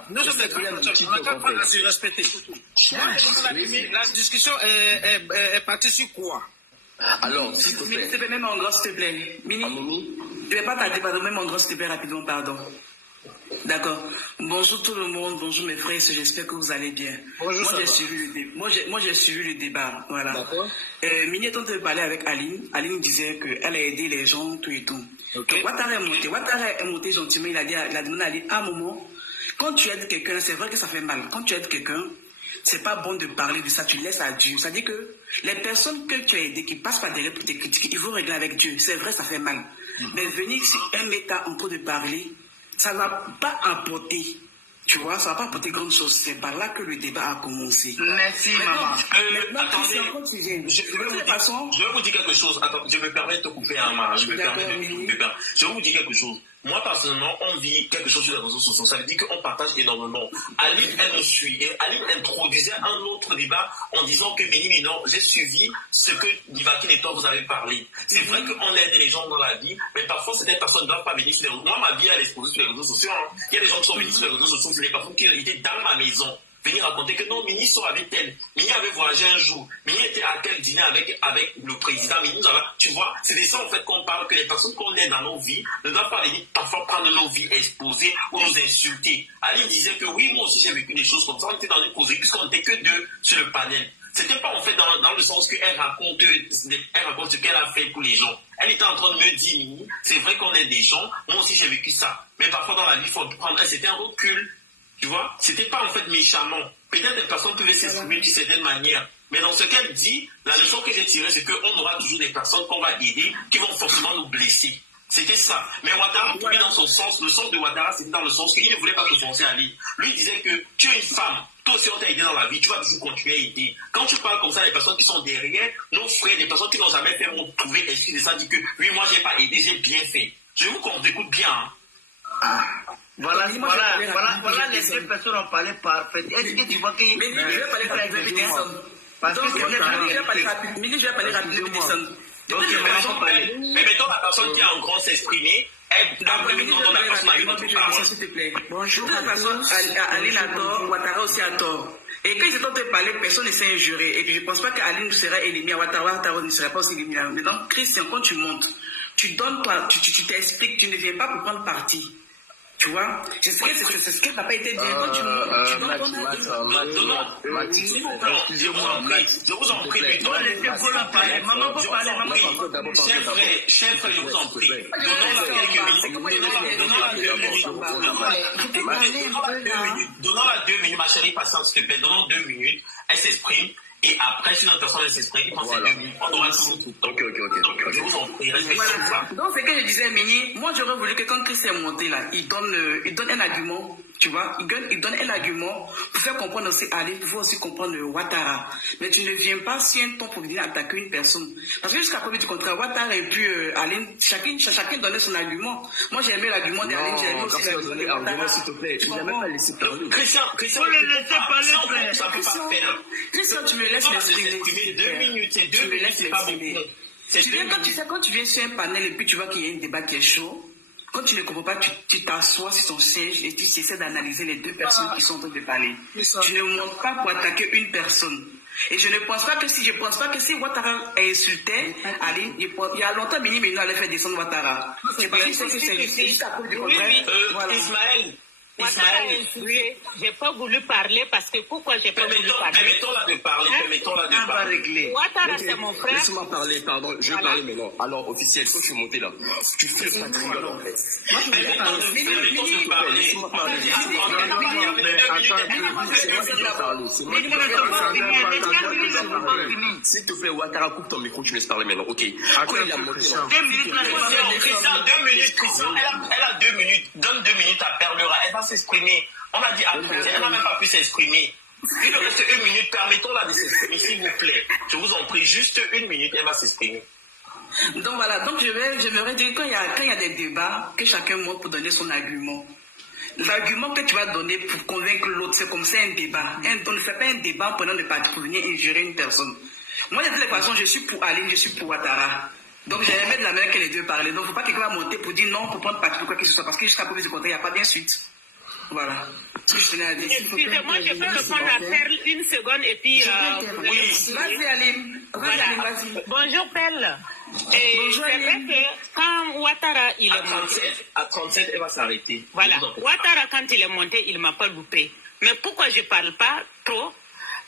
Nous sommes des personnes, on n'a qu'à pas à se respecter. La discussion est partie sur quoi? Alors, s'il te plaît. S'il te plaît, même en gros, s'il te plaît. Mini, je ne vais pas tarder, pardon, même en gros, s'il te plaît, rapidement, pardon. D'accord. Bonjour tout le monde, bonjour mes frères, j'espère que vous allez bien. Bonjour, moi j'ai suivi le débat, voilà. Mini est en train de parler avec Aline. Aline disait qu'elle a aidé les gens, tout et tout. Okay. Ouattara est monté gentiment, il a demandé à Aline, à un moment, quand tu aides quelqu'un, c'est vrai que ça fait mal. Quand tu aides quelqu'un, c'est pas bon de parler de ça, tu laisses à Dieu. C'est-à-dire que les personnes que tu as aidées, qui passent par derrière pour te critiquer, il faut régler avec Dieu. C'est vrai, ça fait mal. Mais venir ici, un méta en train de parler, ça n'a pas apporté, tu vois, ça n'a pas apporté grand chose. C'est par là que le débat a commencé. Merci, maman. Attendez, je vais vous dire quelque chose. Attends, je me permets de te couper un main. Je vais vous dire quelque chose. Moi, personnellement, on vit quelque chose sur les réseaux sociaux. Ça veut dire qu'on partage énormément. Aline, elle nous suit. Et Aline introduisait un autre débat en disant que j'ai suivi ce que Divakine et toi vous avez parlé. C'est vrai qu'on aide les gens dans la vie, mais parfois, certaines personnes ne doivent pas venir sur les réseaux. Moi, ma vie, elle est exposée sur les réseaux sociaux. Il y a des gens qui sont venus sur les réseaux sociaux, c'est des personnes qui étaient dans ma maison. Venir raconter que non, Mini sort avec elle. Mini avait voyagé un jour. Mini était à tel dîner avec le président. Mini, tu vois, c'est de ça en fait qu'on parle, que les personnes qu'on aide dans nos vies ne doivent pas venir parfois prendre nos vies exposées ou nous insulter. Aline disait que oui, moi aussi j'ai vécu des choses comme ça. On était dans une causerie puisqu'on n'était que deux sur le panel. C'était pas en fait dans le sens qu'elle raconte ce qu'elle a fait pour les gens. Elle était en train de me dire, Mini, c'est vrai qu'on aide des gens. Moi aussi j'ai vécu ça. Mais parfois dans la vie, il faut prendre, c'était un recul. Tu vois, c'était pas en fait méchamment. Peut-être des personnes pouvaient s'exprimer d'une certaine manière. Mais dans ce qu'elle dit, la leçon que j'ai tirée, c'est qu'on aura toujours des personnes qu'on va aider qui vont forcément nous blesser. C'était ça. Mais Ouattara pouvait dans son sens. Le sens de Ouattara, c'était dans le sens qu'il ne voulait pas te foncer à lui. Lui disait que tu es une femme. Toi aussi, on t'a aidé dans la vie. Tu vas toujours continuer à aider. Quand tu parles comme ça, les personnes qui sont derrière, nos frères, les personnes qui n'ont jamais fait, vont trouver excuse de ça, dit que oui, moi, j'ai pas aidé, j'ai bien fait. Je vous qu'on écoute bien. Hein. Voilà les deux personnes ont parlé parfait. Est-ce que tu vois que... Mais je vais parler rapidement. Parce que je vais parler rapidement. Mais mettons la personne qui a en grand s'exprimer, après nous, on a personne à une autre parole. S'il te plaît. Bonjour. De toute façon, Aline a tort, Ouattara aussi a tort. Et quand ils sont en train de parler, personne ne s'est injuré. Et puis je ne pense pas qu'Aline sera éliminée, Ouattara ne sera pas aussi éliminée. Mais donc, Christian, quand tu montes, tu donnes toi, tu t'expliques, tu ne viens pas pour prendre parti. Tu vois, c'est ce que n'a pas été dit. Quand tu donnes ton avis. Je vous en prie. Maman peut parler. Chef, je vous en prie. Donnons-la 2 minutes, ma chérie patiente, s'il te plaît. Donnons 2 minutes. Elle s'exprime. Et après, si notre personne s'exprime, il prend ces 2 minutes. On aura tout. Ok. Je vous en prie, respectez ça. Donc, c'est que je disais, Mini, moi, j'aurais voulu que quand Chris est monté là, il donne un argument, tu vois, il donne un argument pour faire comprendre aussi Ali, pour aussi comprendre Ouattara. Mais tu ne viens pas sur un ton pour venir attaquer une personne. Parce que jusqu'à preuve du contraire, Ouattara et puis Aline, chacun donnait son argument. Moi, j'ai aimé l'argument d'Aline, j'ai aimé aussi l'argument s'il te plaît. Tu n'as même pas laissé parler. Christian, faut le laisser parler, ça peut pas faire. Christian, tu me laisses m'exprimer. 2 minutes, c'est 2 minutes, c'est pas beaucoup. Quand tu viens sur un panel et puis tu vois qu'il y a un débat qui est chaud, quand tu ne comprends pas, tu t'assois sur ton siège et tu essaies d'analyser les deux personnes qui sont en train de parler. Tu ne montes pas pour attaquer une personne. Et je ne pense pas que si Ouattara insultait Ali, il y a longtemps, Mini allait faire descendre Ouattara. C'est pas juste que c'est juste à cause du contraire. Ismaël, Ouattara a insisté. J'ai pas voulu parler parce que pourquoi j'ai pas voulu parler? Permettons-la de parler. Permettons-la de parler. Ouattara, c'est mon frère. Laisse-moi parler, pardon. Je vais parler maintenant. Alors, officiel, quand tu es monté là, tu fais pas de rigole en fait. Moi, je voulais parler. Laisse-moi parler. C'est moi qui vais parler. S'il te plaît, Ouattara, coupe ton micro, tu laisses parler maintenant. Ok. Quand il a monté là. 2 minutes, Christian. Elle a 2 minutes. Donne 2 minutes à Perlera. Elle va s'exprimer. On a dit après, elle n'a même pas pu s'exprimer. Il lui reste 1 minute. Permettons-la de s'exprimer, s'il vous plaît. Je vous en prie, juste 1 minute, elle va s'exprimer. Donc voilà, donc j'aimerais dire quand il y a des débats, que chacun monte pour donner son argument. L'argument que tu vas donner pour convaincre l'autre, c'est comme ça un débat. On ne fait pas un débat en prenant des partis pour venir injurer une personne. Moi, de toute façon, je suis pour Aline, je suis pour Ouattara. Donc, j'ai mettre la main que les deux parler. Donc, il ne faut pas quelqu'un va monter pour dire non, pour prendre parti pour quoi que ce soit. Parce que jusqu'à preuve du contraire, il n'y a pas d'insuite. Voilà. Excusez-moi, je peux répondre à Perle 1 seconde et puis... oui. Vas-y, Aline. Vas-y. Bonjour, Perle. C'est vrai que quand Ouattara, il est monté... À 37, elle va s'arrêter. Voilà. Ouattara, quand il est monté, il ne m'a pas loupé. Mais pourquoi je ne parle pas trop?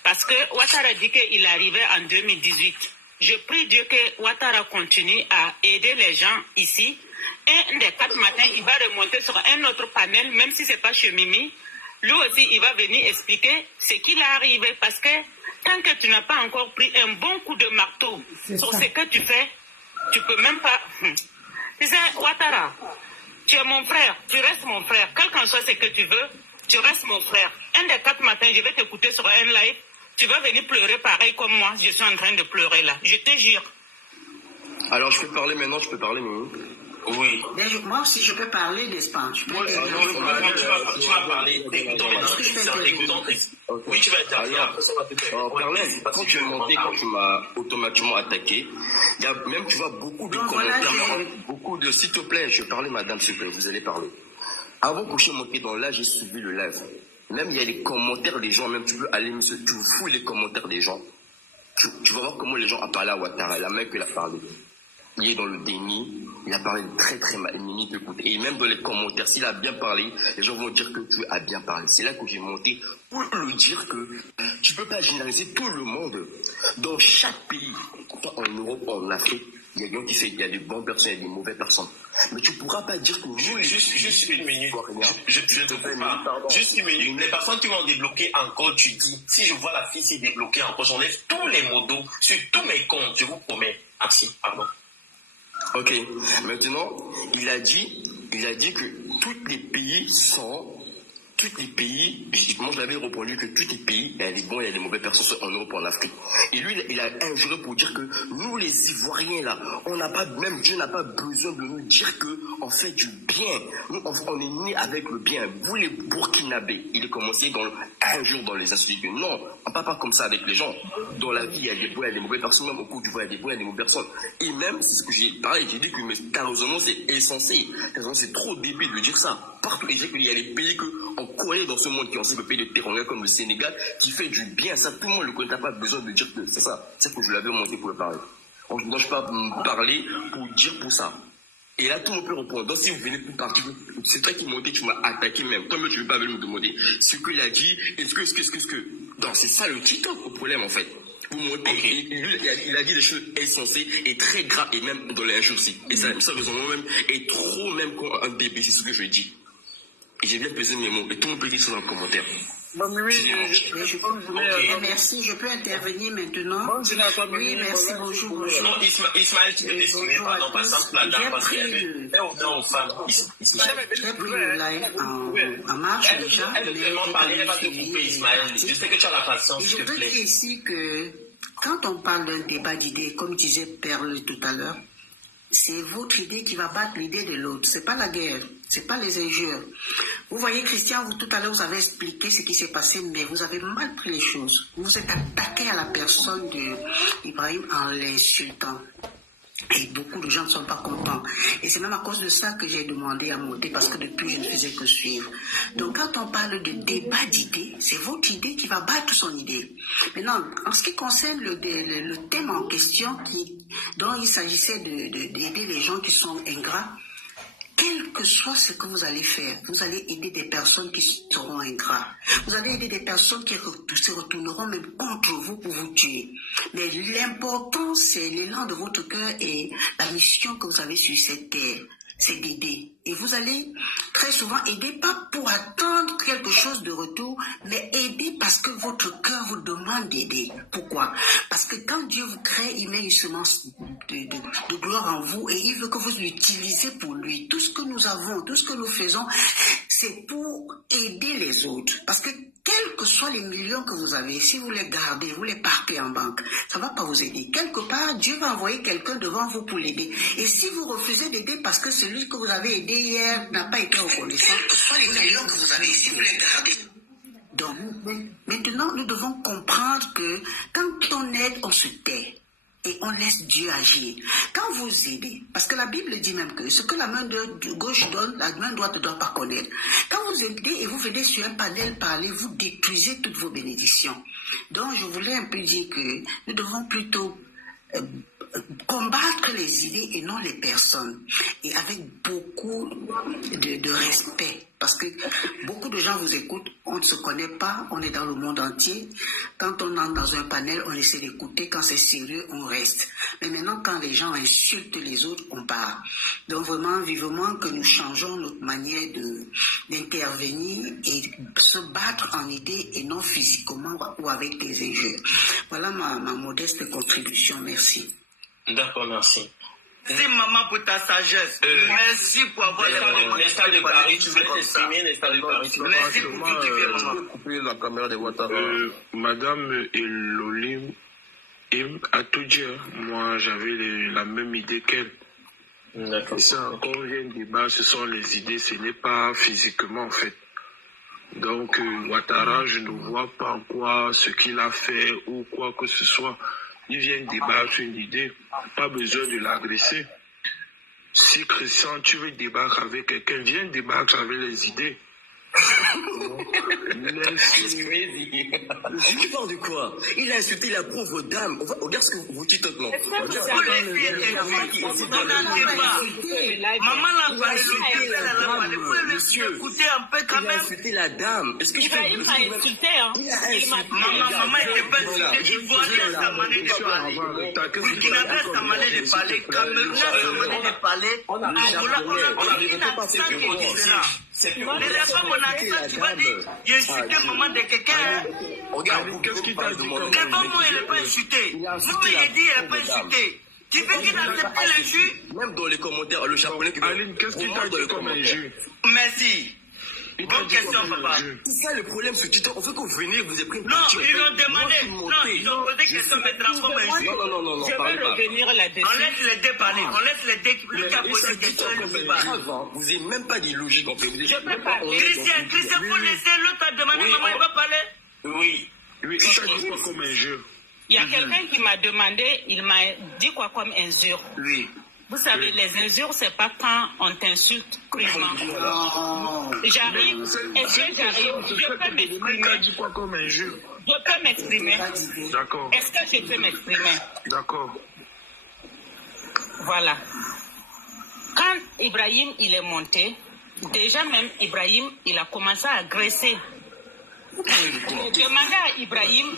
Parce que Ouattara dit qu'il arrivait en 2018. Je prie Dieu que Ouattara continue à aider les gens ici. Et un des 4 matins, il va remonter sur un autre panel, même si ce n'est pas chez Mimi. Lui aussi, il va venir expliquer ce qu'il est arrivé. Parce que tant que tu n'as pas encore pris un bon coup de marteau sur ce que tu fais, tu ne peux même pas... Tu sais, Ouattara, tu es mon frère, tu restes mon frère. Quel qu'en soit ce que tu veux, tu restes mon frère. Un des 4 matins, je vais t'écouter sur un live. Tu vas venir pleurer pareil comme moi. Je suis en train de pleurer là. Je te jure. Alors, je peux parler maintenant, je peux parler Mimi. Oui. Mais moi aussi, je peux parler, n'est-ce pas? Tu vas parler. Oui, tu vas intervenir. Quand tu es monté, quand tu m'as automatiquement attaqué, il y a même, tu vois, beaucoup de commentaires, beaucoup de... S'il te plaît, je parlais, madame, s'il te plaît, vous allez parler. Avant que je sois monté dans là, j'ai suivi le live. Même il y a les commentaires des gens, même tu peux aller, tu fouilles les commentaires des gens. Tu vas voir comment les gens ont parlé à Ouattara, la mec qui a parlé. Il est dans le déni, il a parlé très très mal, et même dans les commentaires, s'il a bien parlé, les gens vont dire que tu as bien parlé. C'est là que j'ai monté pour le dire que tu ne peux pas généraliser tout le monde. Dans chaque pays, en Europe, en Afrique, il y a des gens qui savent qu'il y a des bonnes personnes et des mauvaises personnes. Mais tu ne pourras pas dire que nous... Juste 1 minute. Je te coupe pas. Juste 1 minute. Les personnes qui vont débloquer encore, tu dis, si je vois la fille s'est débloquée encore, j'enlève tous les modos sur tous mes comptes, je vous promets. Merci, pardon. Ok. Maintenant, il a dit que tous les pays sont... Tous les pays, moi j'avais répondu que tous les pays, il y a des bons et il y a des mauvaises personnes en Europe, en Afrique. Et lui, il a injuré pour dire que nous les Ivoiriens là, on n'a pas, même Dieu n'a pas besoin de nous dire qu'on fait du bien. Nous, on est nés avec le bien. Vous les Burkinabés, il est commencé un jour dans les instituts. Non, on ne parle pas comme ça avec les gens. Dans la vie, il y a des bons et des mauvaises personnes, même au cours du voyage, il y a des bons et des mauvaises personnes. Et même, c'est ce que j'ai parlé, j'ai dit que mais sérieusement, c'est insensé. C'est trop débile de dire ça. Partout, et il y a des pays qu'on connaît dans ce monde qui ont aussi le pays de Teranga comme le Sénégal, qui fait du bien. Ça, tout le monde le connaît, pas besoin de dire que c'est ça. C'est que je l'avais monté pour le parler. Donc, je ne dois pas me parler pour dire pour ça. Et là, tout le monde peut répondre. Donc, si vous venez pour parler, c'est toi qui m'as dit, tu m'as attaqué même. Toi-même, tu ne veux pas venir me demander ce qu'il a dit. Est-ce que. Donc, c'est ça le TikTok, le problème, en fait. Vous montez, il a dit des choses insensées et très graves, et même dans les injures aussi. Et ça raison moi-même, est trop même comme un bébé, c'est ce que je dis. Et j'ai bien pesé mes mots, et tout le monde peut dire ça dans le commentaire. Merci, je peux intervenir maintenant. Oui, merci, bonjour. Non, Ismaël, tu peux t'exprimer, pardon, par exemple, là-dedans, parce qu'elle est autant aux femmes. J'ai pris le live en marche déjà. Elle veut tellement parler, elle va te couper, Ismaël. Je sais que tu as la patience, s'il te plaît. Je veux dire ici que quand on parle d'un débat d'idées, comme disait Perle tout à l'heure, c'est votre idée qui va battre l'idée de l'autre. C'est pas la guerre, c'est pas les injures. Vous voyez, Christian, tout à l'heure, vous avez expliqué ce qui s'est passé, mais vous avez mal pris les choses. Vous êtes attaqué à la personne d'Ibrahim en l'insultant. Et beaucoup de gens ne sont pas contents. Et c'est même à cause de ça que j'ai demandé à monter, parce que depuis, je ne faisais que suivre. Donc, quand on parle de débat d'idées, c'est votre idée qui va battre son idée. Maintenant, en ce qui concerne le thème en question, dont il s'agissait d'aider les gens qui sont ingrats, quel que soit ce que vous allez faire, vous allez aider des personnes qui seront ingrats. Vous allez aider des personnes qui se retourneront même contre vous pour vous tuer. Mais l'important, c'est l'élan de votre cœur et la mission que vous avez sur cette terre. C'est d'aider. Et vous allez très souvent aider, pas pour attendre quelque chose de retour, mais aider parce que votre cœur vous demande d'aider. Pourquoi? Parce que quand Dieu vous crée, il met une semence de gloire en vous et il veut que vous l'utilisez pour lui. Tout ce que nous avons, tout ce que nous faisons, c'est pour aider les autres. Parce que quels que soient les millions que vous avez, si vous les gardez, vous les parquez en banque, ça ne va pas vous aider. Quelque part, Dieu va envoyer quelqu'un devant vous pour l'aider. Et si vous refusez d'aider parce que celui que vous avez aidé hier n'a pas été reconnaissant, quels que soient les millions que vous avez, si vous les gardez. Donc, maintenant, nous devons comprendre que quand on aide, on se tait. Et on laisse Dieu agir. Quand vous aidez, parce que la Bible dit même que ce que la main de gauche donne, la main droite ne doit pas connaître. Quand vous aidez et vous venez sur un panel parler, vous détruisez toutes vos bénédictions. Donc je voulais un peu dire que nous devons plutôt combattre les idées et non les personnes. Et avec beaucoup de respect. Parce que beaucoup de gens vous écoutent, on ne se connaît pas, on est dans le monde entier. Quand on entre dans un panel, on essaie d'écouter. Quand c'est sérieux, on reste. Mais maintenant, quand les gens insultent les autres, on part. Donc vraiment, vivement que nous changeons notre manière d'intervenir et se battre en idée et non physiquement ou avec des injures. Voilà ma modeste contribution. Merci. D'accord, merci. Merci maman pour ta sagesse. Merci pour avoir les stades de Paris, tu veux t'exprimer, les stades de Paris. Merci pour tout tu viens, maman. Couper la caméra de Ouattara. Madame Elolim a tout dit. Moi, j'avais la même idée qu'elle. D'accord. Ça, encore un débat, ce sont les idées, ce n'est pas physiquement en fait. Donc, Ouattara, je ne vois pas en quoi ce qu'il a fait ou quoi que ce soit. Il vient débattre une idée, pas besoin de l'agresser. Si Christian, tu veux débattre avec quelqu'un, viens débattre avec les idées. Il parle de quoi? Il a insulté la pauvre dame. Regarde ce que vous dites maintenant. Maman l'a pas écouté un peu quand même. Il a insulté la dame. Est-ce que je peux m'a insulté, hein? Maman était pas insultée. Ivoirien, sa manière de parler. Burkinabé, sa manière de parler. Camerounais, sa manière de parler. Angola, on a une accent qui est différent. Les femmes, on a accent, tu vas dire, j'ai insulté maman de quelqu'un. Regarde, qu'est-ce qu'il t'a dit? Devant moi, il n'est pas insulté. Moi, il a dit, il n'est pas insulté. Tu veux qu'il accepte le jus? Même dans les commentaires, le japonais qui Aline, qu'est-ce qu'il t'a dit comme un jus? Merci. Bonne question, papa. C'est ça le problème sur Twitter. On veut que vous venez, vous avez pris une Non, ils ont demandé. Non, ils ont posé question, mais transforme un jus. Non. Je vais revenir là-dessus. On laisse les deux parler. On laisse les deux qui a posé question. Vous n'avez même pas d'illogique en fait. Je peux parler. Christian, faut laisser l'autre a demandé, maman, il va parler. Oui. Oui, il t'a dit quoi comme injure? Il y a quelqu'un qui m'a demandé, il m'a dit quoi comme injure? Oui. Vous savez, les injures, c'est pas quand on t'insulte crûment. J'arrive, est-ce que j'arrive? Je peux m'exprimer. Il t'a dit quoi comme injure? Je peux m'exprimer. D'accord. Est-ce que je peux m'exprimer? D'accord. Voilà. Quand Ibrahim, il est monté, déjà même Ibrahim, il a commencé à agresser. J'ai demandé à Ibrahim,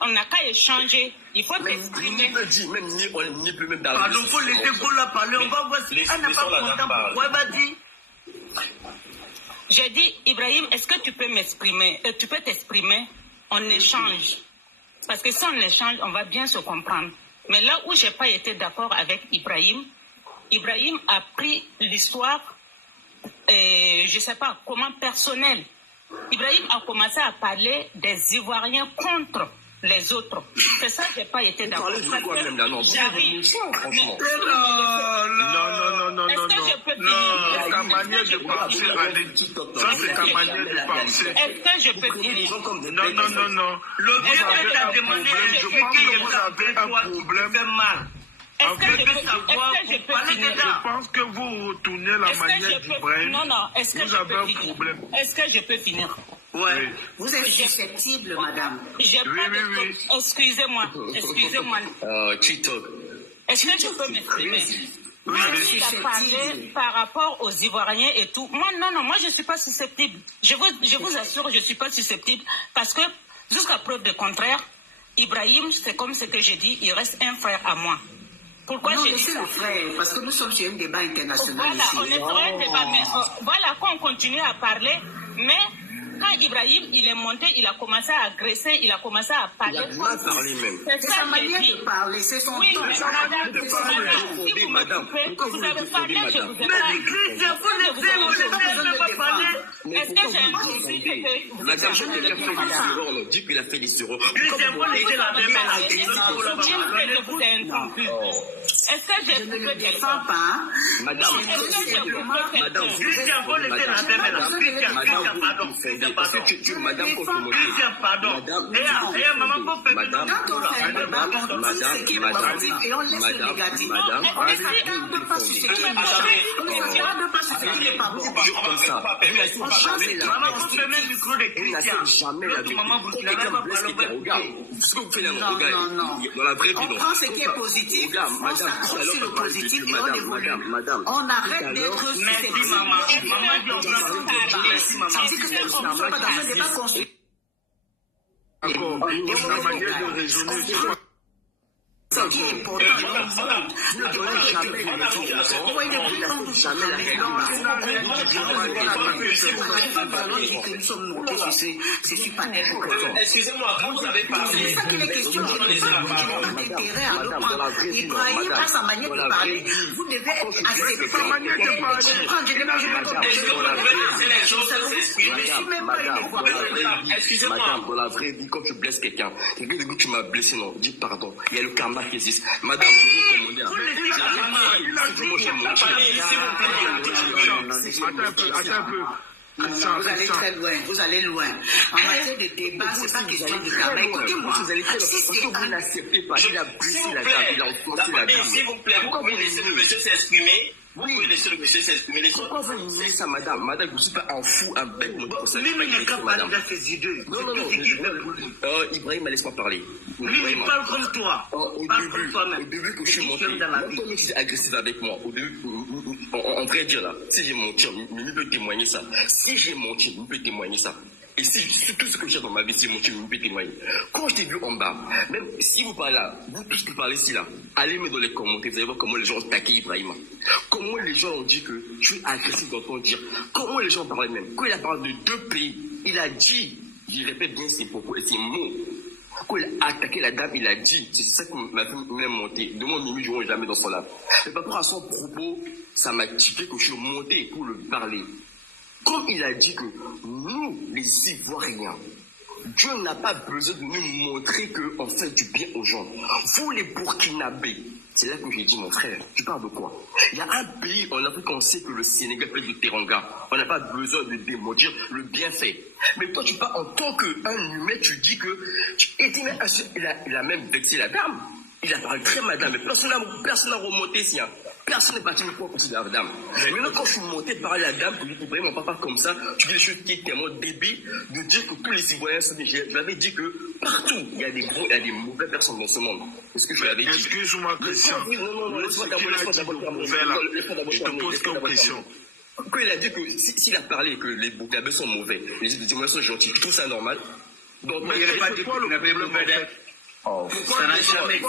on n'a qu'à échanger, il faut t'exprimer. Pardon, il faut laisser Gola parler, on va voir si elle n'a pas content pourquoi elle va dire. J'ai dit, Ibrahim, est-ce que tu peux m'exprimer, tu peux t'exprimer, on échange. Parce que si on échange, on va bien se comprendre. Mais là où je n'ai pas été d'accord avec Ibrahim a pris l'histoire, je ne sais pas comment personnelle. Ibrahim a commencé à parler des Ivoiriens contre les autres. C'est ça que je n'ai pas été d'accord. J'arrive. Non. Est-ce que je peux finir? C'est ta manière de penser, Aline. Ça, c'est ta manière de penser. Est-ce que je peux finir? Non. Le vieux t'a demandé Je pense que vous avez un problème. Est-ce que je peux finir? Je pense que vous retournez la manière d'Ibrahim. Non, est-ce que vous avez un problème. Est-ce que je peux finir? Ouais. Vous êtes susceptible, madame. Excusez-moi. TikTok. Est-ce que je peux m'exprimer? Oui, il a parlé par rapport aux Ivoiriens et tout. Moi, non, moi, je ne suis pas susceptible. Je vous assure, je ne suis pas susceptible. Parce que, jusqu'à preuve de contraire, Ibrahim, c'est comme ce que j'ai dit, il reste un frère à moi. Pourquoi non, mais c'est le frère, parce que nous sommes sur un débat international. Voilà, ici. On est sur un débat, mais voilà, quand on continue à parler, mais quand Ibrahim, il est monté, il a commencé à agresser, il a commencé à parler. Il a mal parlé même. C'est sa manière de parler, c'est son oui, ton. Mais madame, si vous me coupez, vous avez parlé, je vous ai pas. Christian, vous ne pouvez pas parler. Est-ce que j'ai un souci? Madame, je ne l'ai pas fait des erreurs, on dit qu'il a fait des erreurs. Christian, vous laissez la même Je vous ai interrompu. Est-ce que j'ai ne le défends pas? Madame, Christian, vous laissez la même Christian, pardon. parce que tu madame Christian, pardon. Maman, quand on fait un débat, on dit ce qui est positif et on laisse le négatif. On ne s'attarde pas sur ce qui est négatif. On ne s'attarde pas sur ce qui est pas bon. comme ça. On change le maman, vous fermez le micro de Christian. Jamais la Maman, vous n'avez pas parlé. Ce que vous faites là, non. dans la vraie vie, on prend ce qui est positif, on s'accroche sur le positif et on évolue. On arrête d'être susceptible. Merci, maman. Ça veut dire que nous ne sommes pas dans un débat construit. D'accord. La manière de raisonner, c'est pas... Ce qui est important, vous ne donnez jamais les raisons. Vous voyez, depuis quand vous jamais la nous sommes montés sur ce panel. Excusez-moi, quand vous avez parlé... C'est ça qu'il est question. Je n'ai pas d'intérêt à le prendre. Ibrahim a sa manière de parler. Vous devez être accepté. Sa manière de parler. Je ne Madame, dans la vraie vie, quand tu blesses quelqu'un, et que tu m'as blessé, non, dis pardon. Il y a le karma qui existe. Madame, je vous demande. Attends un peu. Vous allez très loin, vous allez loin. En matière de débat, c'est pas question de karma. Écoutez-moi, si vous n'acceptez pas, il a blessé la dame, il a enfoncé la dame. S'il vous plaît, vous pouvez laisser le monsieur s'exprimer. Vous pouvez laisser le monsieur s'exprimer. Pourquoi vous niez ça, madame? Madame, vous ne pas un fou, un bête, pour ça. Lui, il n'a qu'à parler dans ses idées. Non. Ibrahim, laisse-moi parler. Lui, il parle comme toi. Au début que je suis monté, toi, tu es agressif avec moi. Au début, on pourrait dire là, si j'ai menti, Mimi peut témoigner ça. Si j'ai menti, Mimi peut témoigner ça. Et si tout ce que j'ai dans ma vie, c'est mon Mimi peut témoigner. Quand je t'ai vu en bas, même si vous parlez là, vous tous qui parlez ici là, allez mettre dans les commentaires, vous allez voir comment les gens ont taqué Ibrahim. Comment les gens ont dit que tu es agressif dans ton dire. Comment les gens parlaient même. Quand il a parlé de deux pays, il a dit, je répète bien ses propos et ses mots. Quand il a attaqué la dame, il a dit, c'est ça qui m'a fait même monter. De moi, Mimi, je ne rentre jamais dans son lave. Mais par rapport à son propos, ça m'a typé que je suis monté pour le parler. Comme il a dit que nous, les Ivoiriens, Dieu n'a pas besoin de nous montrer qu'on fait du bien aux gens. Vous, les Burkinabés, c'est là que j'ai dit, mon frère, tu parles de quoi? Il y a un pays en Afrique, on sait que le Sénégal fait du teranga. On n'a pas besoin de démontrer le bienfait. Mais toi, tu parles en tant qu'un humain, tu dis que... Il a même vexé la dame. Il a parlé très mal, mais personne n'a remonté ici. Personne n'est parti me pour la dame. Maintenant, quand je suis monté par la dame, tu dis vraiment pas comme ça, tu dis des choses qui est tellement débile de dire que tous les Ivoiriens sont des... Je l'avais dit que partout, il y a des bons, il y a des mauvaises personnes dans ce monde. Est-ce que je l'avais dit? Excuse-moi, Christian. Non, laisse-moi d'abord. Je te pose comme question. Quand il a dit que s'il a parlé que les Burkinabés sont mauvais, les Ivoiriens sont gentils, je trouve ça normal. Donc, il n'y avait pas de Burkinabés mauvais. Ça n'a jamais été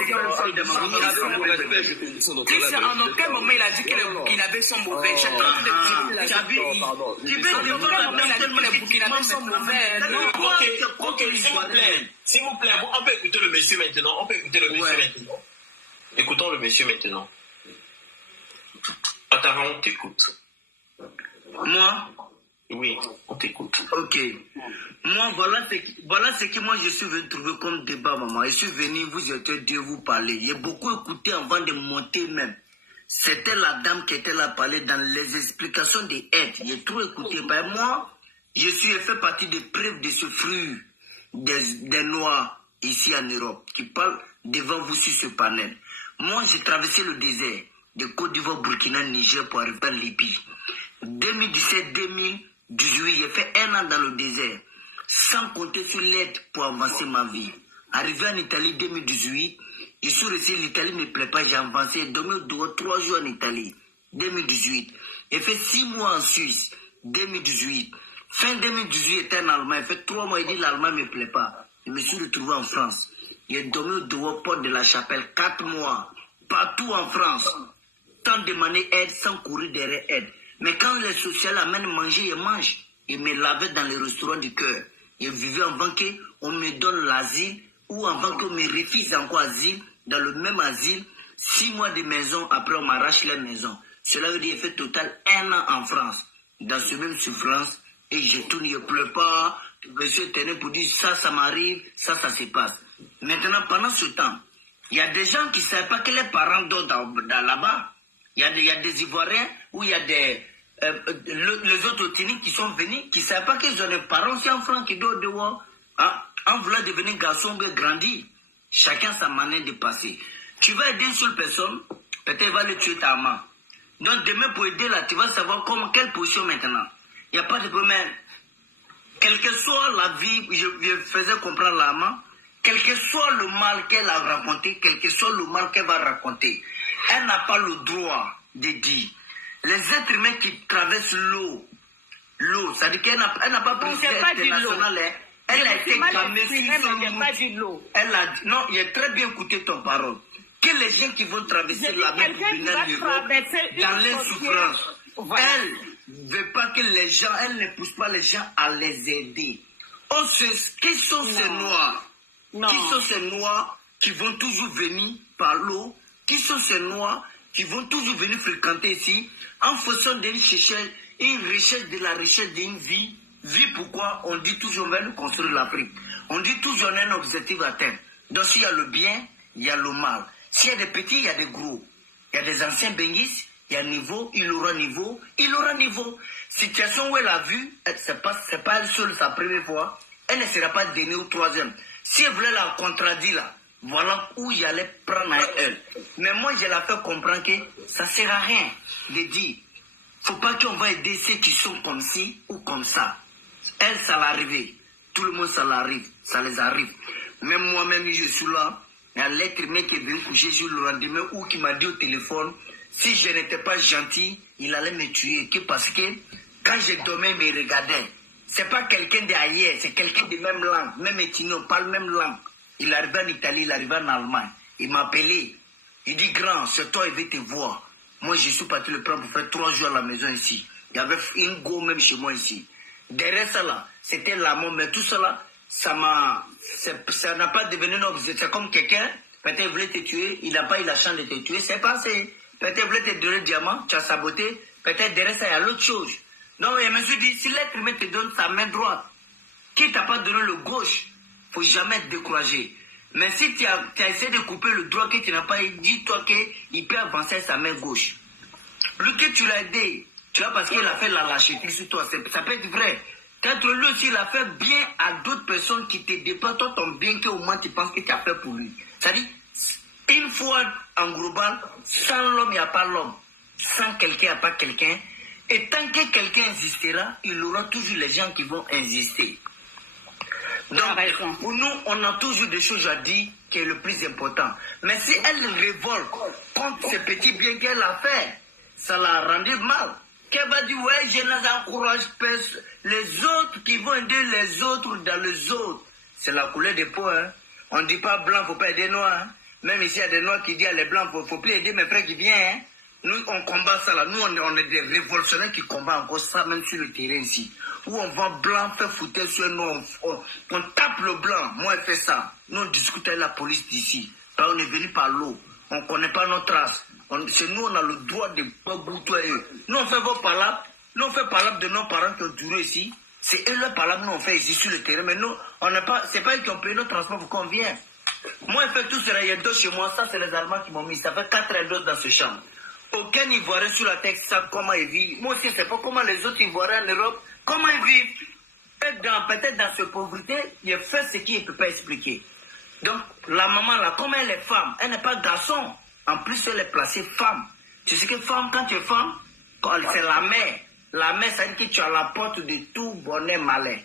Christian, en aucun moment il a dit que les Burkinabés sont mauvais. Tu as vu, il veut dire que les Burkinabés sont mauvais. Ok, s'il vous plaît, on peut écouter le monsieur maintenant. Écoutons le monsieur maintenant. Attends, on t'écoute. Moi? Oui, on t'écoute. Ok. Moi, voilà ce que moi je suis venu trouver comme débat, maman. Je suis venu vous écouter Dieu vous parler. J'ai beaucoup écouté avant de monter même. C'était la dame qui était là parler dans les explications des aides. J'ai trop écouté. Ben, moi, je suis fait partie des preuves de ce fruit des Noirs ici en Europe qui parlent devant vous sur ce panel. Moi, j'ai traversé le désert de Côte d'Ivoire, Burkina, Niger pour arriver en Libye. 2017-2018, j'ai fait 1 an dans le désert, sans compter sur l'aide pour avancer ma vie. Arrivé en Italie 2018, Je suis resté, l'Italie ne me plaît pas, j'ai avancé, j'ai dormi 3 jours en Italie, 2018. J'ai fait 6 mois en Suisse, 2018. Fin 2018, j'étais en Allemagne, j'ai fait 3 mois, j'ai dit l'Allemagne ne me plaît pas. Je me suis retrouvé en France. J'ai dormi au Porte de la Chapelle 4 mois, partout en France. Tant demander aide, sans courir derrière aide. Mais quand les sociales amènent manger, je mange. Je me lavais dans les restaurants du cœur. Je vivais avant qu'on me donne l'asile ou avant qu'on me refuse encore asile, dans le même asile, 6 mois de maison, après on m'arrache les maisons. Cela veut dire qu'il fait total 1 an en France, dans ce même souffrance, et je tourne, je pleure pas, je suis éternel pour dire ça m'arrive, ça se passe. Maintenant, pendant ce temps, il y a des gens qui ne savent pas que les parents dorment dans là-bas. Il y a des Ivoiriens ou il y a les autres ethniques qui sont venus, qui ne savent pas qu'ils ont des parents aussi en France qui doivent dehors. Hein? En voulant devenir garçon, bien grandir. Chacun sa manière de passer. Tu vas aider une seule personne, peut-être elle va le tuer ta main. Donc demain pour aider là, tu vas savoir quelle position maintenant. Il n'y a pas de problème. Quelle que soit la vie, je faisais comprendre la main, quel que soit le mal qu'elle a raconté, quel que soit le mal qu'elle va raconter, elle n'a pas le droit de dire. Les êtres humains qui traversent l'eau, c'est-à-dire qu'elle n'a pas pris international, elle a été gamée sur l'eau. Elle a dit, non, il a très bien écouté ton parole. Que les gens qui vont traverser la mer dans l'insouffrance, elle ne veut pas que les gens, elle ne pousse pas les gens à les aider. Qui sont ces noirs? Qui sont ces noirs qui vont toujours venir par l'eau? Qui sont ces noirs qui vont toujours venir fréquenter ici en fonction d'une recherche de la recherche d'une vie? Vie pourquoi on dit toujours on va nous construire l'Afrique. On dit toujours on a un objectif à atteindre. Donc s'il y a le bien, il y a le mal. S'il y a des petits, il y a des gros. Il y a des anciens bénistes, il y a niveau, il aura niveau, il aura niveau. Situation où elle a vu, c'est pas elle seule sa première fois, elle ne sera pas donnée au 3e. Si elle voulait la contredire là, voilà où il allait prendre à elle. Mais moi, je la fait comprendre que ça ne sert à rien de dire. Il ne faut pas qu'on va aider ceux qui sont comme ci ou comme ça. Elle, ça l'arrive. Tout le monde, ça l'arrive. Ça les arrive. Même moi-même, je suis là. Il y a l'être humain qui est venu coucher sur le lendemain ou qui m'a dit au téléphone, si je n'étais pas gentil, il allait me tuer. Parce que quand je dormais, il me regardait. Ce n'est pas quelqu'un d'ailleurs, c'est quelqu'un de même langue. Même ethnie, on parle même langue. Il arrivait en Italie, il arrivait en Allemagne. Il m'a appelé. Il dit, grand, c'est toi, il veut te voir. Moi, je suis parti le prendre pour faire 3 jours à la maison ici. Il y avait une go même chez moi ici. Derrière ça là, c'était l'amour, mais tout ça là, ça n'a pas devenu un objet. C'est comme quelqu'un, peut-être il voulait te tuer, il n'a pas eu la chance de te tuer, c'est passé. Peut-être il voulait te donner le diamant, tu as saboté, peut-être derrière ça, il y a l'autre chose. Non, je me suis dit, si l'être humain te donne sa main droite, qui t'a pas donné le gauche, faut jamais te décourager. Mais si tu as essayé de couper le droit que tu n'as pas, dis-toi qu'il peut avancer sa main gauche. Lui que tu l'as aidé, tu vois, parce qu'il a fait la lâcheté sur toi, ça peut être vrai. Quand lui aussi, il a fait bien à d'autres personnes qui te dépassent, toi ton bien qu'au moins tu penses que tu as fait pour lui. C'est-à-dire, une fois en global, sans l'homme, il n'y a pas l'homme. Sans quelqu'un, il n'y a pas quelqu'un. Et tant que quelqu'un existera, il y aura toujours les gens qui vont exister. Donc, pour nous, on a toujours des choses à dire qui est le plus important. Mais si elle révolte contre ce petit bien qu'elle a fait, ça l'a rendu mal. Qu'elle va dire, ouais, je n'encourage pas les autres qui vont aider les autres dans les autres. C'est la couleur des peaux, hein. On ne dit pas blanc, il ne faut pas aider noir. Hein. Même ici, il y a des noirs qui disent, les blancs, il ne faut plus aider mes frères qui viennent. Hein. Nous, on combat ça là. Nous, on est des révolutionnaires qui combattent encore ça, même sur le terrain ici. Où on va blanc faire foutre sur nous, on tape le blanc. Moi, je fais ça. Nous, on discute avec la police d'ici. On est venu par l'eau. On ne connaît pas notre race. C'est nous, on a le droit de pas boutoyer. Nous, on fait vos palabres. Nous, on fait palabres de nos parents qui ont duré ici. C'est eux leurs palabres, nous, on fait ici sur le terrain. Mais nous, on n'est pas, c'est pas eux qui ont payé notre transport pour qu'on vienne. Moi, je fais tout cela. Il y a d'autres chez moi. Ça, c'est les Allemands qui m'ont mis. Ça fait 4 ans d'autres dans ce champ. Aucun Ivoirien sur la terre sait comment ils vivent. Moi aussi, je ne sais pas comment les autres Ivoiriens en Europe, comment ils vivent. Peut-être dans cette pauvreté, il fait ce qu'il ne peut pas expliquer. Donc, la maman là, comme elle est femme, elle n'est pas garçon. En plus, elle est placée femme. Tu sais que femme, quand tu es femme, c'est la mère. La mère, ça veut dire que tu as la porte de tout bonheur malheur.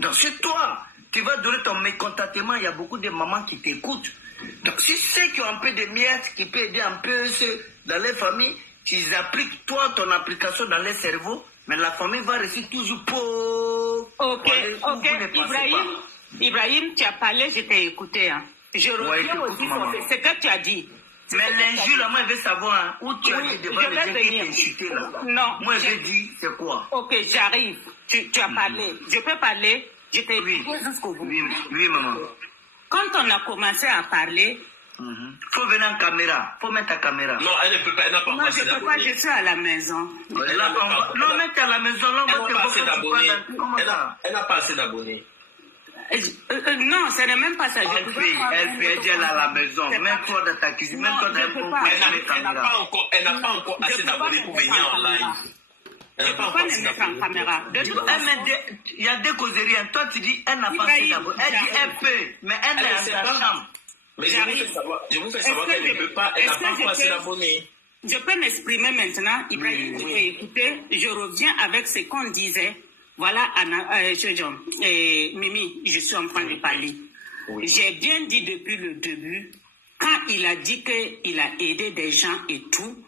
Donc, c'est toi. Tu vas donner ton mécontentement. Il y a beaucoup de mamans qui t'écoutent. Donc, si ceux qui ont un peu de miettes, qui peuvent aider un peu ceux dans les familles, ils appliquent toi, ton application dans les cerveaux, mais la famille va rester toujours pauvre. Ok. Ibrahim, tu as parlé, je t'ai écouté. Hein. Je reviens aussi sur ce que tu as dit. Mais l'injure, là, moi, je veux savoir hein, où tu as dit devant les gens qui t'insultent là. Non. Moi, je dis, c'est quoi? Ok, j'arrive. Tu as parlé. Je peux parler? Je t'ai écouté jusqu'au bout. Oui, maman. Quand on a commencé à parler... Faut venir en caméra. Faut mettre ta caméra. Non, elle ne peut pas. Elle n'a pas Moi, je ne peux pas, je suis à la maison. Non, mets à la maison. Là, elle n'a pas assez d'abonnés. Elle n'a pas assez d'abonnés. Non, ce n'est même pas ça. Elle fait à la maison. Mets-toi dans ta cuisine. Mets-toi dans un pot. Elle n'a pas encore assez d'abonnés pour venir en live. Elle n'a pas encore assez d'abonnés. Il y a deux causeries. Toi, tu dis, elle n'a pas assez d'abonnés. Elle dit, elle peut. Mais elle n'est pas chambre. Mais je vous fais savoir qu'elle ne peut pas. Elle n'a pas encore assez d'abonnés. Je peux m'exprimer maintenant. Ibrahim, écoutez, je reviens avec ce qu'on disait. Voilà, Mimi, je suis en train de parler. Oui. J'ai bien dit depuis le début, quand il a dit qu'il a aidé des gens et tout,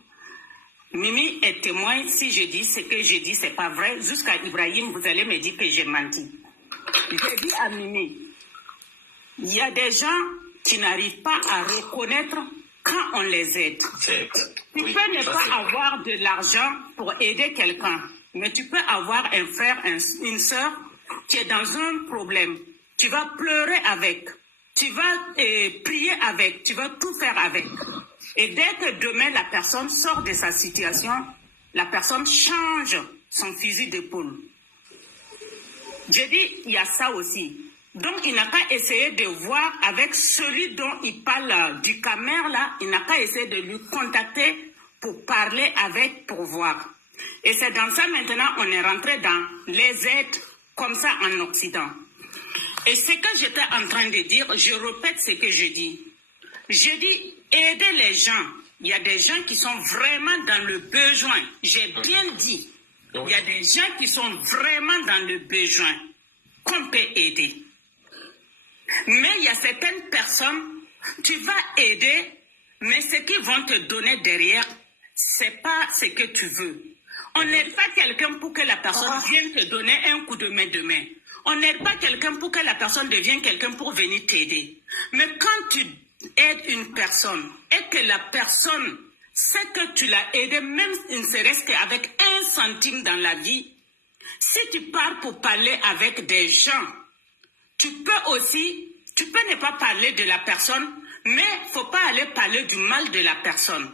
Mimi est témoin. Si je dis ce que je dis, c'est pas vrai. Jusqu'à Ibrahim, vous allez me dire que j'ai menti. J'ai dit à Mimi, il y a des gens qui n'arrivent pas à reconnaître quand on les aide. Tu peux ne pas avoir de l'argent pour aider quelqu'un. Mais tu peux avoir un frère, une soeur qui est dans un problème. Tu vas pleurer avec. Tu vas prier avec. Tu vas tout faire avec. Et dès que demain la personne sort de sa situation, la personne change son fusil d'épaule. J'ai dit, il y a ça aussi. Donc il n'a qu'à essayer de voir avec celui dont il parle du caméra là, il n'a qu'à essayer de lui contacter pour parler avec, pour voir. Et c'est dans ça maintenant on est rentré dans les aides comme ça en Occident. Et ce que j'étais en train de dire, je répète ce que je dis. Je dis aider les gens. Il y a des gens qui sont vraiment dans le besoin. J'ai bien dit. Il y a des gens qui sont vraiment dans le besoin qu'on peut aider. Mais il y a certaines personnes, tu vas aider, mais ce qu'ils vont te donner derrière, c'est pas ce que tu veux. On n'aide pas quelqu'un pour que la personne vienne te donner un coup de main demain. On n'aide pas quelqu'un pour que la personne devienne quelqu'un pour venir t'aider. Mais quand tu aides une personne et que la personne sait que tu l'as aidé, même ne serait-ce qu'avec 1 centime dans la vie, si tu pars pour parler avec des gens, tu peux ne pas parler de la personne, mais il ne faut pas aller parler du mal de la personne.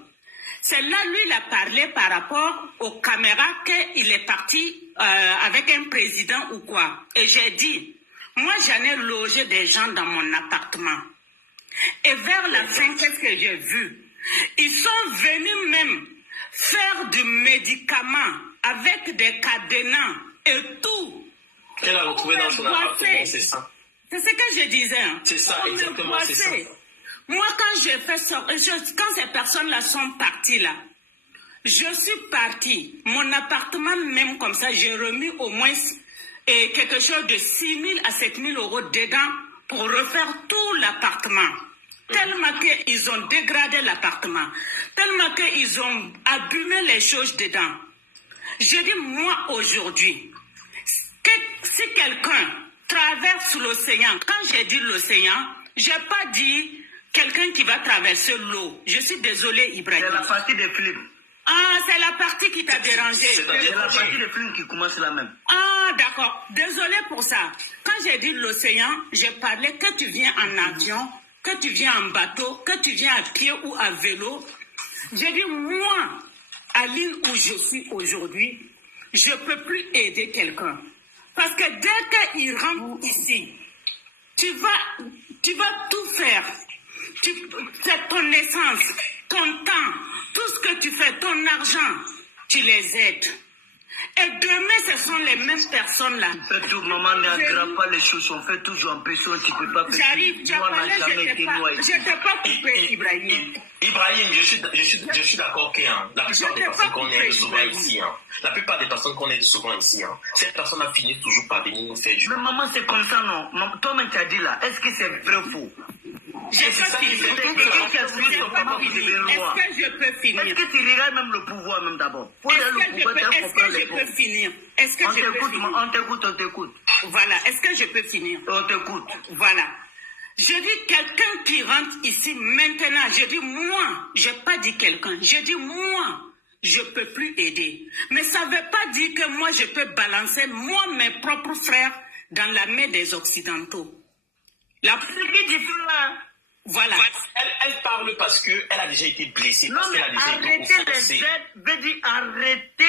C'est là, lui, il a parlé par rapport aux caméras qu'il est parti avec un président ou quoi. Et j'ai dit, moi, j'en ai logé des gens dans mon appartement. Et vers la fin, qu'est-ce que j'ai vu? Ils sont venus même faire du médicament avec des cadenas et tout. Elle a retrouvé dans son appartement, c'est ça. C'est ce que je disais. C'est ça, exactement, c'est ça. Moi, quand j'ai fait ça, quand ces personnes-là sont parties là, je suis partie. Mon appartement, même comme ça, j'ai remis au moins quelque chose de 6 000 à 7 000 euros dedans pour refaire tout l'appartement. Tellement qu'ils ont dégradé l'appartement. Tellement qu'ils ont abîmé les choses dedans. Je dis, moi, aujourd'hui, si quelqu'un traverse l'océan, quand j'ai dit l'océan, je n'ai pas dit quelqu'un qui va traverser l'eau. Je suis désolée, Ibrahim. C'est la partie des films. Ah, c'est la partie qui t'a dérangé. C'est la partie des films qui commence là même. Ah, d'accord. Désolée pour ça. Quand j'ai dit l'océan, j'ai parlé que tu viens en avion, que tu viens en bateau, que tu viens à pied ou à vélo. J'ai dit, moi, à l'île où je suis aujourd'hui, je ne peux plus aider quelqu'un. Parce que dès qu'il rentre ici, tu vas tout faire. C'est ton essence, ton temps, tout ce que tu fais, ton argent, tu les aides. Et demain, ce sont les mêmes personnes-là. Tu fais tout, maman, n'aggrave pas les choses, on fait toujours en personne, tu ne peux pas faire. J'arrive, tu as parlé, je ne t'ai pas coupé, Ibrahim. Ibrahim, je suis d'accord que la plupart des personnes qu'on aide souvent ici, la plupart des personnes qu'on aide souvent ici, cette personne a fini toujours par venir nous faire du. Mais maman, c'est comme ça, non? Toi-même, tu as dit là, est-ce que c'est vrai ou faux? Est-ce que je peux finir? Est-ce que tu lirais même le pouvoir même d'abord? Est-ce que je peux finir? Est-ce que je peux finir? On t'écoute. Voilà, est-ce que je peux finir? On t'écoute. Voilà. Je dis quelqu'un qui rentre ici maintenant, je dis moi, je n'ai pas dit quelqu'un, je dis moi, je ne peux plus aider. Mais ça ne veut pas dire que moi je peux balancer moi mes propres frères dans la main des Occidentaux. La voilà. Elle parle parce qu'elle a déjà été blessée. Non, mais arrêtez les aides, veut dire arrêtez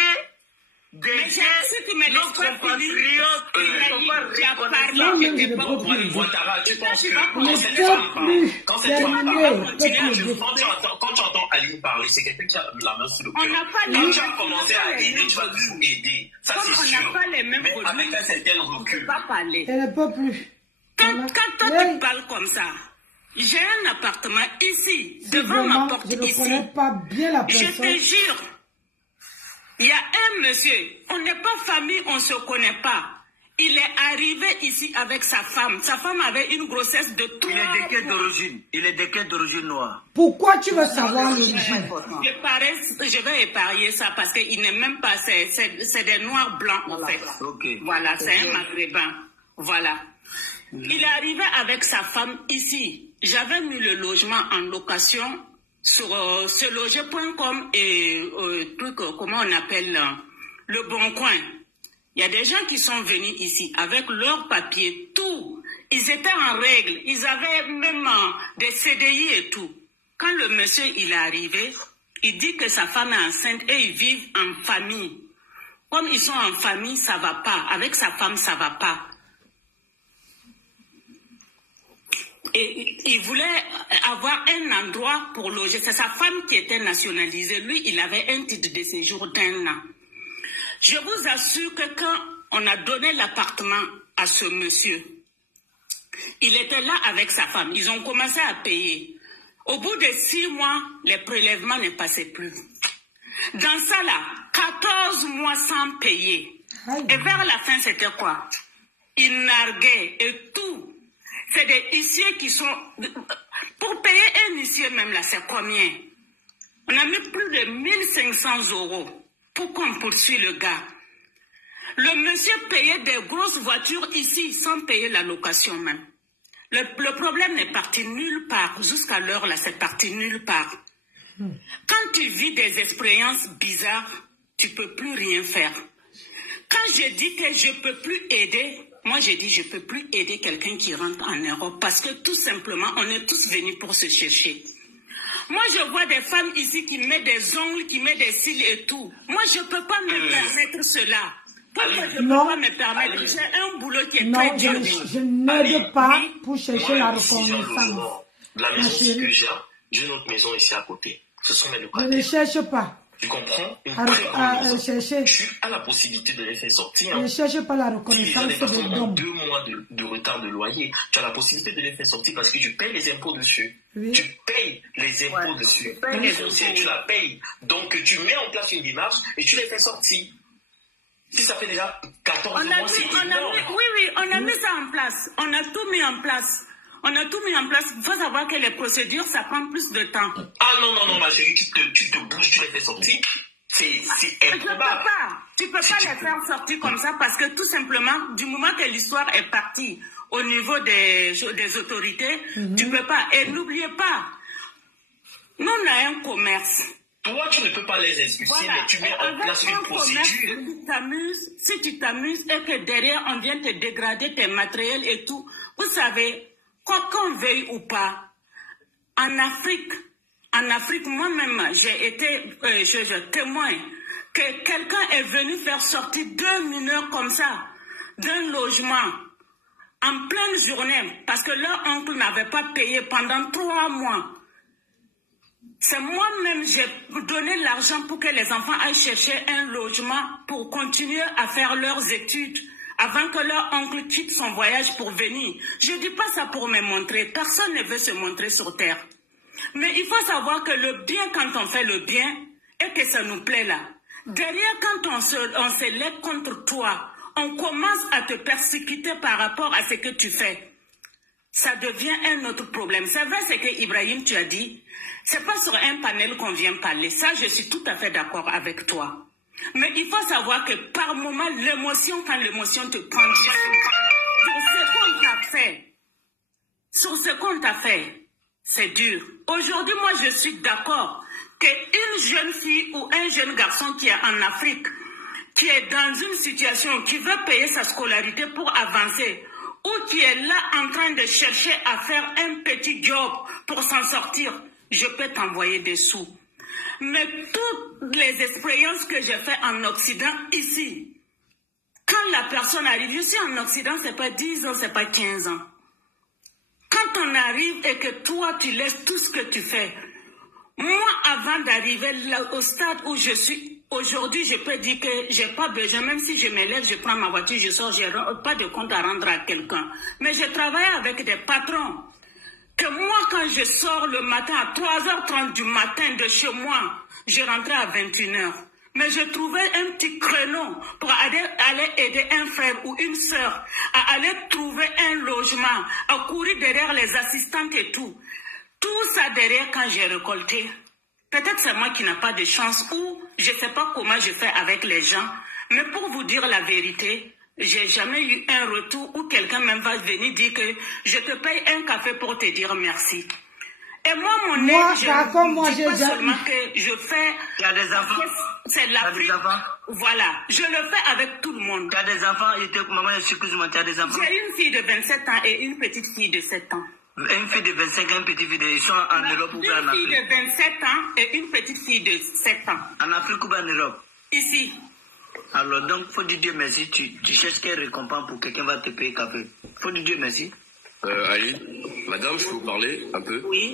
d'aider nos compatriotes qui ne sont pas reconnaissants. Ouattara, tu penses que quand tu entends Aliou parler, c'est quelqu'un qui a la main sur le cœur. Quand tu as commencé à aider, tu vas toujours aider. Ça, c'est sûr. Mais avec un certain recul. Elle ne peut plus. Quand toi tu parles comme ça, j'ai un appartement ici, devant ma porte ici. Je ne connais pas bien la personne. Je te jure, il y a un monsieur, on n'est pas famille, on ne se connaît pas. Il est arrivé ici avec sa femme. Sa femme avait une grossesse de 3 mois. Il est de quelle d'origine noire? Pourquoi tu veux savoir l'origine? Je vais épargner ça parce qu'il n'est même pas, c'est des noirs blancs en fait. Okay. Voilà, c'est un maghrébin. Voilà. Il est arrivé avec sa femme ici. J'avais mis le logement en location sur seloger.com et truc, comment on appelle, le Bon Coin. Il y a des gens qui sont venus ici avec leurs papiers, tout. Ils étaient en règle. Ils avaient même des CDI et tout. Quand le monsieur il est arrivé, il dit que sa femme est enceinte et ils vivent en famille. Comme ils sont en famille, ça ne va pas. Avec sa femme, ça ne va pas. Et il voulait avoir un endroit pour loger. C'est sa femme qui était nationalisée. Lui, il avait un titre de séjour d'1 an. Je vous assure que quand on a donné l'appartement à ce monsieur, il était là avec sa femme. Ils ont commencé à payer. Au bout de 6 mois, les prélèvements ne passaient plus. Dans ça là, 14 mois sans payer. Et vers la fin, c'était quoi? Ils narguaient et tout. C'est des huissiers qui sont... Pour payer un huissier même là, c'est combien? On a mis plus de 1500 € pour qu'on poursuive le gars. Le monsieur payait des grosses voitures ici sans payer la location même. Le problème n'est parti nulle part. Jusqu'à l'heure là, c'est parti nulle part. Quand tu vis des expériences bizarres, tu ne peux plus rien faire. Quand je dis que je ne peux plus aider... Moi, j'ai dit, je ne peux plus aider quelqu'un qui rentre en Europe parce que tout simplement, on est tous venus pour se chercher. Moi, je vois des femmes ici qui mettent des ongles, qui mettent des cils et tout. Moi, je ne peux pas me permettre cela. Pourquoi je ne peux pas me permettre? J'ai un boulot qui est très dur. Je n'aide pas pour chercher la reconnaissance. La maison que j'ai une autre maison ici à côté. Ce sont mes locataires. Je ne cherche pas. Tu comprends? Tu as la possibilité de les faire sortir. Je ne cherche pas la reconnaissance des personnes qui ont 2 mois de retard de loyer. Tu as la possibilité de les faire sortir parce que tu payes les impôts dessus. Oui. Tu payes les impôts dessus. Tu la payes. Donc tu mets en place une démarche et tu les fais sortir. Si ça fait déjà 14 mois, c'est énorme. Oui, on a mis ça en place. On a tout mis en place. On a tout mis en place. Il faut savoir que les procédures, ça prend plus de temps. Ah non, ma chérie, tu te bouges, tu les fais sortir. C'est improbable. Tu peux pas les faire sortir comme ça parce que tout simplement, du moment que l'histoire est partie au niveau des autorités, tu peux pas. Et n'oubliez pas, nous, on a un commerce. Toi, tu ne peux pas les expulser, mais tu mets en place une procédure. Si tu t'amuses et que derrière, on vient te dégrader tes matériels et tout, vous savez, quoi qu'on veuille ou pas, en Afrique, moi-même, j'ai été je témoin que quelqu'un est venu faire sortir 2 mineurs comme ça d'un logement en pleine journée parce que leur oncle n'avait pas payé pendant 3 mois. C'est moi-même, j'ai donné l'argent pour que les enfants aillent chercher un logement pour continuer à faire leurs études avant que leur oncle quitte son voyage pour venir. Je ne dis pas ça pour me montrer. Personne ne veut se montrer sur terre. Mais il faut savoir que le bien, quand on fait le bien, et que ça nous plaît là, derrière, quand on se lève contre toi, on commence à te persécuter par rapport à ce que tu fais. ça devient un autre problème. C'est vrai ce que Ibrahim, tu as dit. C'est pas sur un panel qu'on vient parler. Ça, je suis tout à fait d'accord avec toi. Mais il faut savoir que par moment, l'émotion, quand l'émotion te prend, sur ce qu'on t'a fait, c'est dur. Aujourd'hui, moi, je suis d'accord qu'une jeune fille ou un jeune garçon qui est en Afrique, qui est dans une situation, qui veut payer sa scolarité pour avancer, ou qui est là en train de chercher à faire un petit job pour s'en sortir, je peux t'envoyer des sous. Mais toutes les expériences que j'ai faites en Occident, ici, quand la personne arrive, je suis en Occident, c'est pas 10 ans, c'est pas 15 ans. Quand on arrive et que toi, tu laisses tout ce que tu fais, moi, avant d'arriver au stade où je suis, aujourd'hui, je peux dire que j'ai pas besoin, même si je me lève, je prends ma voiture, je sors, je n'ai pas de compte à rendre à quelqu'un. Mais je travaille avec des patrons. Que moi, quand je sors le matin à 3h30 du matin de chez moi, je rentrais à 21h. Mais je trouvais un petit créneau pour aller aider un frère ou une sœur, à aller trouver un logement, à courir derrière les assistantes et tout. Tout ça derrière quand j'ai récolté. Peut-être c'est moi qui n'ai pas de chance ou je ne sais pas comment je fais avec les gens. Mais pour vous dire la vérité, j'ai jamais eu un retour où quelqu'un même va venir dire que je te paye un café pour te dire merci. Et moi, mon aide, je ne dis pas seulement que je fais... Tu as des enfants? C'est l'Afrique. Voilà, je le fais avec tout le monde. Tu as des enfants? Maman, excuse-moi, tu as des enfants? J'ai une fille de 27 ans et une petite fille de 7 ans. Une fille de 25 ans, une petite fille de... Ils sont en Europe ou en Afrique? Une fille de 27 ans et une petite fille de 7 ans. En Afrique ou en Europe? Ici. Alors, donc, faut dire Dieu merci. Tu cherches quelle récompense pour quelqu'un va te payer café? Faut dire Dieu merci. Ali, madame, je peux vous parler un peu? Oui.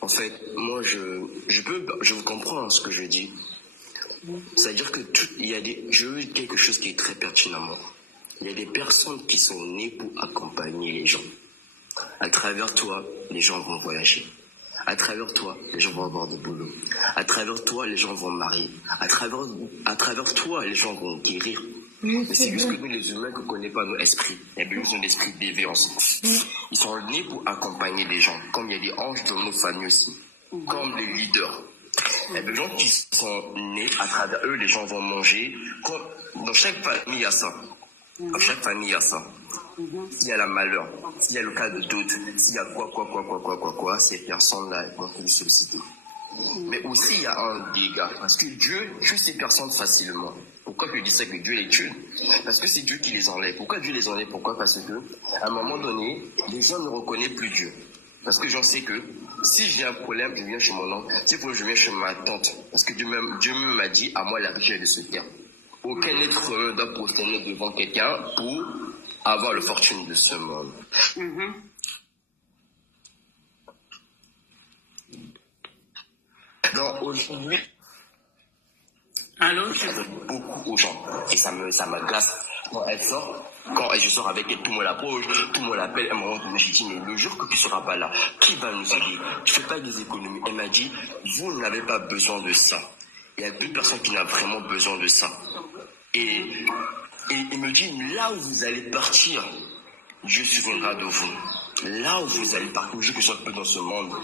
En fait, moi, je vous comprends ce que je dis. C'est-à-dire que je veux dire quelque chose qui est très pertinemment. Il y a des personnes qui sont nées pour accompagner les gens. À travers toi, les gens vont voyager. À travers toi, les gens vont avoir de boulot. À travers toi, les gens vont marier. À travers toi, les gens vont guérir. Mais c'est juste que nous, les humains, ne connaissons pas nos esprits. Il y a besoin d'esprit de déviance. Ils sont nés pour accompagner les gens. Comme il y a des anges dans nos familles aussi. Comme des leaders. Il y a des gens qui sont nés, à travers eux, les gens vont manger. Dans chaque famille, il y a ça. Dans chaque famille, il y a ça. S'il y a la malheur, s'il y a le cas de doute, s'il y a quoi, ces personnes-là vont se solliciter. Mais aussi, il y a un dégât. Parce que Dieu tue ces personnes facilement. Pourquoi je dis ça que Dieu les tue? Parce que c'est Dieu qui les enlève. Pourquoi Dieu les enlève? Pourquoi? Parce que, à un moment donné, les gens ne reconnaissent plus Dieu. Parce que j'en sais que, si j'ai un problème, je viens chez mon oncle. Si je viens chez ma tante. Parce que Dieu même m'a dit, à moi la richesse de ce terre. Aucun être humain doit prosterner devant quelqu'un pour avoir la fortune de ce monde. Donc aujourd'hui, beaucoup aux gens. Et ça me glace. Quand elle sort, quand je sors avec elle, tout le monde l'approche, tout le monde l'appelle. À un moment donné, j'ai dit, mais le jour que tu ne seras pas là, qui va nous aider? Je ne fais pas des économies. Elle m'a dit, vous n'avez pas besoin de ça. Il y a plus personne qui n'a vraiment besoin de ça. Et il me dit, là où vous allez partir, Dieu se souviendra de vous. Là où vous allez parcourir, que ce soit peu dans ce monde,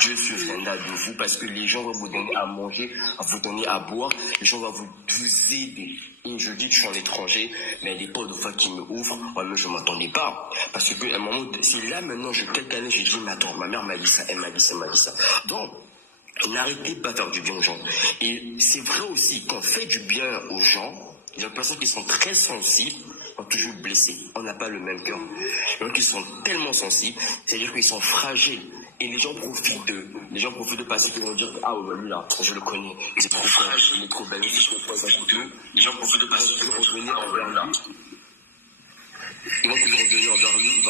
Dieu se souviendra de vous parce que les gens vont vous donner à manger, vous donner à boire, les gens vont vous aider. Et je dis que je suis en étranger, mais il y a des portes de fois qui me ouvrent, moi-même je ne m'attendais pas. Parce qu'à un moment, c'est là maintenant, quelques années, j'ai dit, mais attends, ma mère m'a dit ça, elle m'a dit ça, elle m'a dit ça. Donc, n'arrêtez pas de faire du bien aux gens. Et c'est vrai aussi, qu'on fait du bien aux gens, il y a des personnes qui sont très sensibles, sont toujours blessées. On n'a pas le même cœur. Les gens qui sont tellement sensibles, c'est-à-dire qu'ils sont fragiles. Et les gens profitent d'eux. Les gens profitent de passer, ils vont dire, ah ouais, lui là, je le connais. Il est trop fragile, il est trop belle. Les gens profitent de passer, ils vont revenir envers là. Ils vont toujours revenir envers lui, il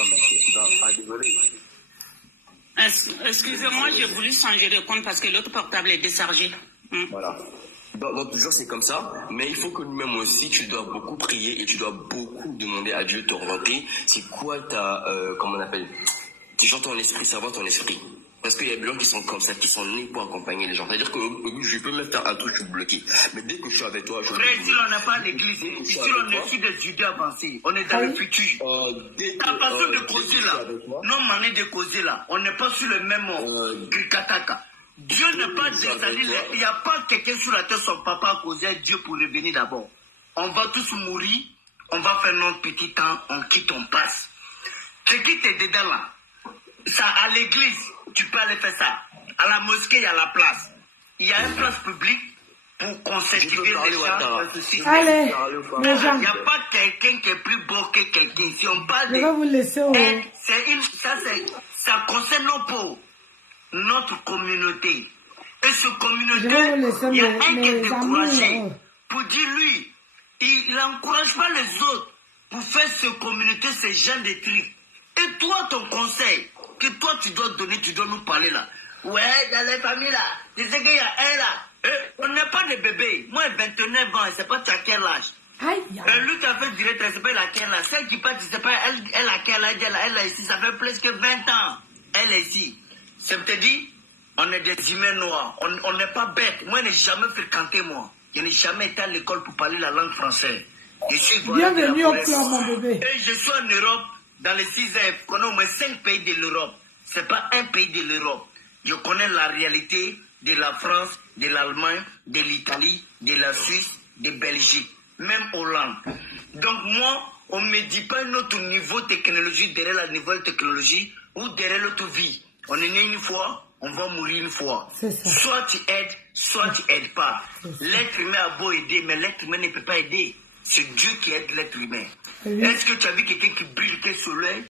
va dévoler. Excusez-moi, j'ai voulu changer de compte parce que l'autre portable est déchargé. Voilà. Donc toujours c'est comme ça, mais il faut que nous-mêmes aussi, tu dois beaucoup prier et tu dois beaucoup demander à Dieu de t'orienter. C'est quoi ta, comment on appelle, tu chantes ton esprit, savoir ton esprit. Parce qu'il y a des gens qui sont comme ça, qui sont nés pour accompagner les gens. C'est-à-dire que je peux même faire un truc, je suis bloqué. Mais dès que je suis avec toi, je frère, ici, on n'a pas l'église. Ici, on est sur des idées avancées. On est dans le futur. Ta façon de causer là, non, manière de causer là, on n'est pas sur le même Kataka. Dieu n'est pas descendu. Il n'y a pas quelqu'un sur la terre, son papa a causé Dieu pour revenir d'abord. On va tous mourir, on va faire notre petit temps, on quitte, on passe. Ce qui est dedans là, ça à l'église, tu peux aller faire ça. À la mosquée, il y a la place. Il y a une place publique pour constituer les gens. Allez, les gens. Il n'y a pas quelqu'un qui est plus beau que quelqu'un. Si on parle je vais vous laisser. Ça concerne nos pauvres, notre communauté. Et ce communauté, il y a un qui est découragé. Pour dire lui, il n'encourage pas les autres pour faire cette communauté, ces gens de trucs. Et toi, ton conseil, que toi tu dois donner, tu dois nous parler là. Ouais, dans les familles là, tu sais qu'il y a un là. On n'est pas des bébés. Moi, 29 ans, c'est pas à quel âge. Lui, tu as fait direct, c'est pas laquelle là. Celle qui part, tu sais pas, elle a quel âge, elle est ici, ça fait plus que 20 ans. Elle est ici. Ça me te dit, on est des humains noirs. On n'est pas bêtes. Moi, je n'ai jamais fréquenté, moi. Je n'ai jamais été à l'école pour parler la langue française. Bienvenue au club, mon bébé. Et je suis en Europe, dans les 6F, qu'on a au moins 5 pays de l'Europe. Ce n'est pas un pays de l'Europe. Je connais la réalité de la France, de l'Allemagne, de l'Italie, de la Suisse, de Belgique, même Hollande. Donc moi, on ne me dit pas notre niveau technologique derrière la nouvelle technologie ou derrière l'autre vie. On est né une fois, on va mourir une fois. Soit tu aides, soit tu n'aides pas. L'être humain a beau aider, mais l'être humain ne peut pas aider. C'est Dieu qui aide l'être humain. Est-ce que tu as vu quelqu'un qui brille le soleil?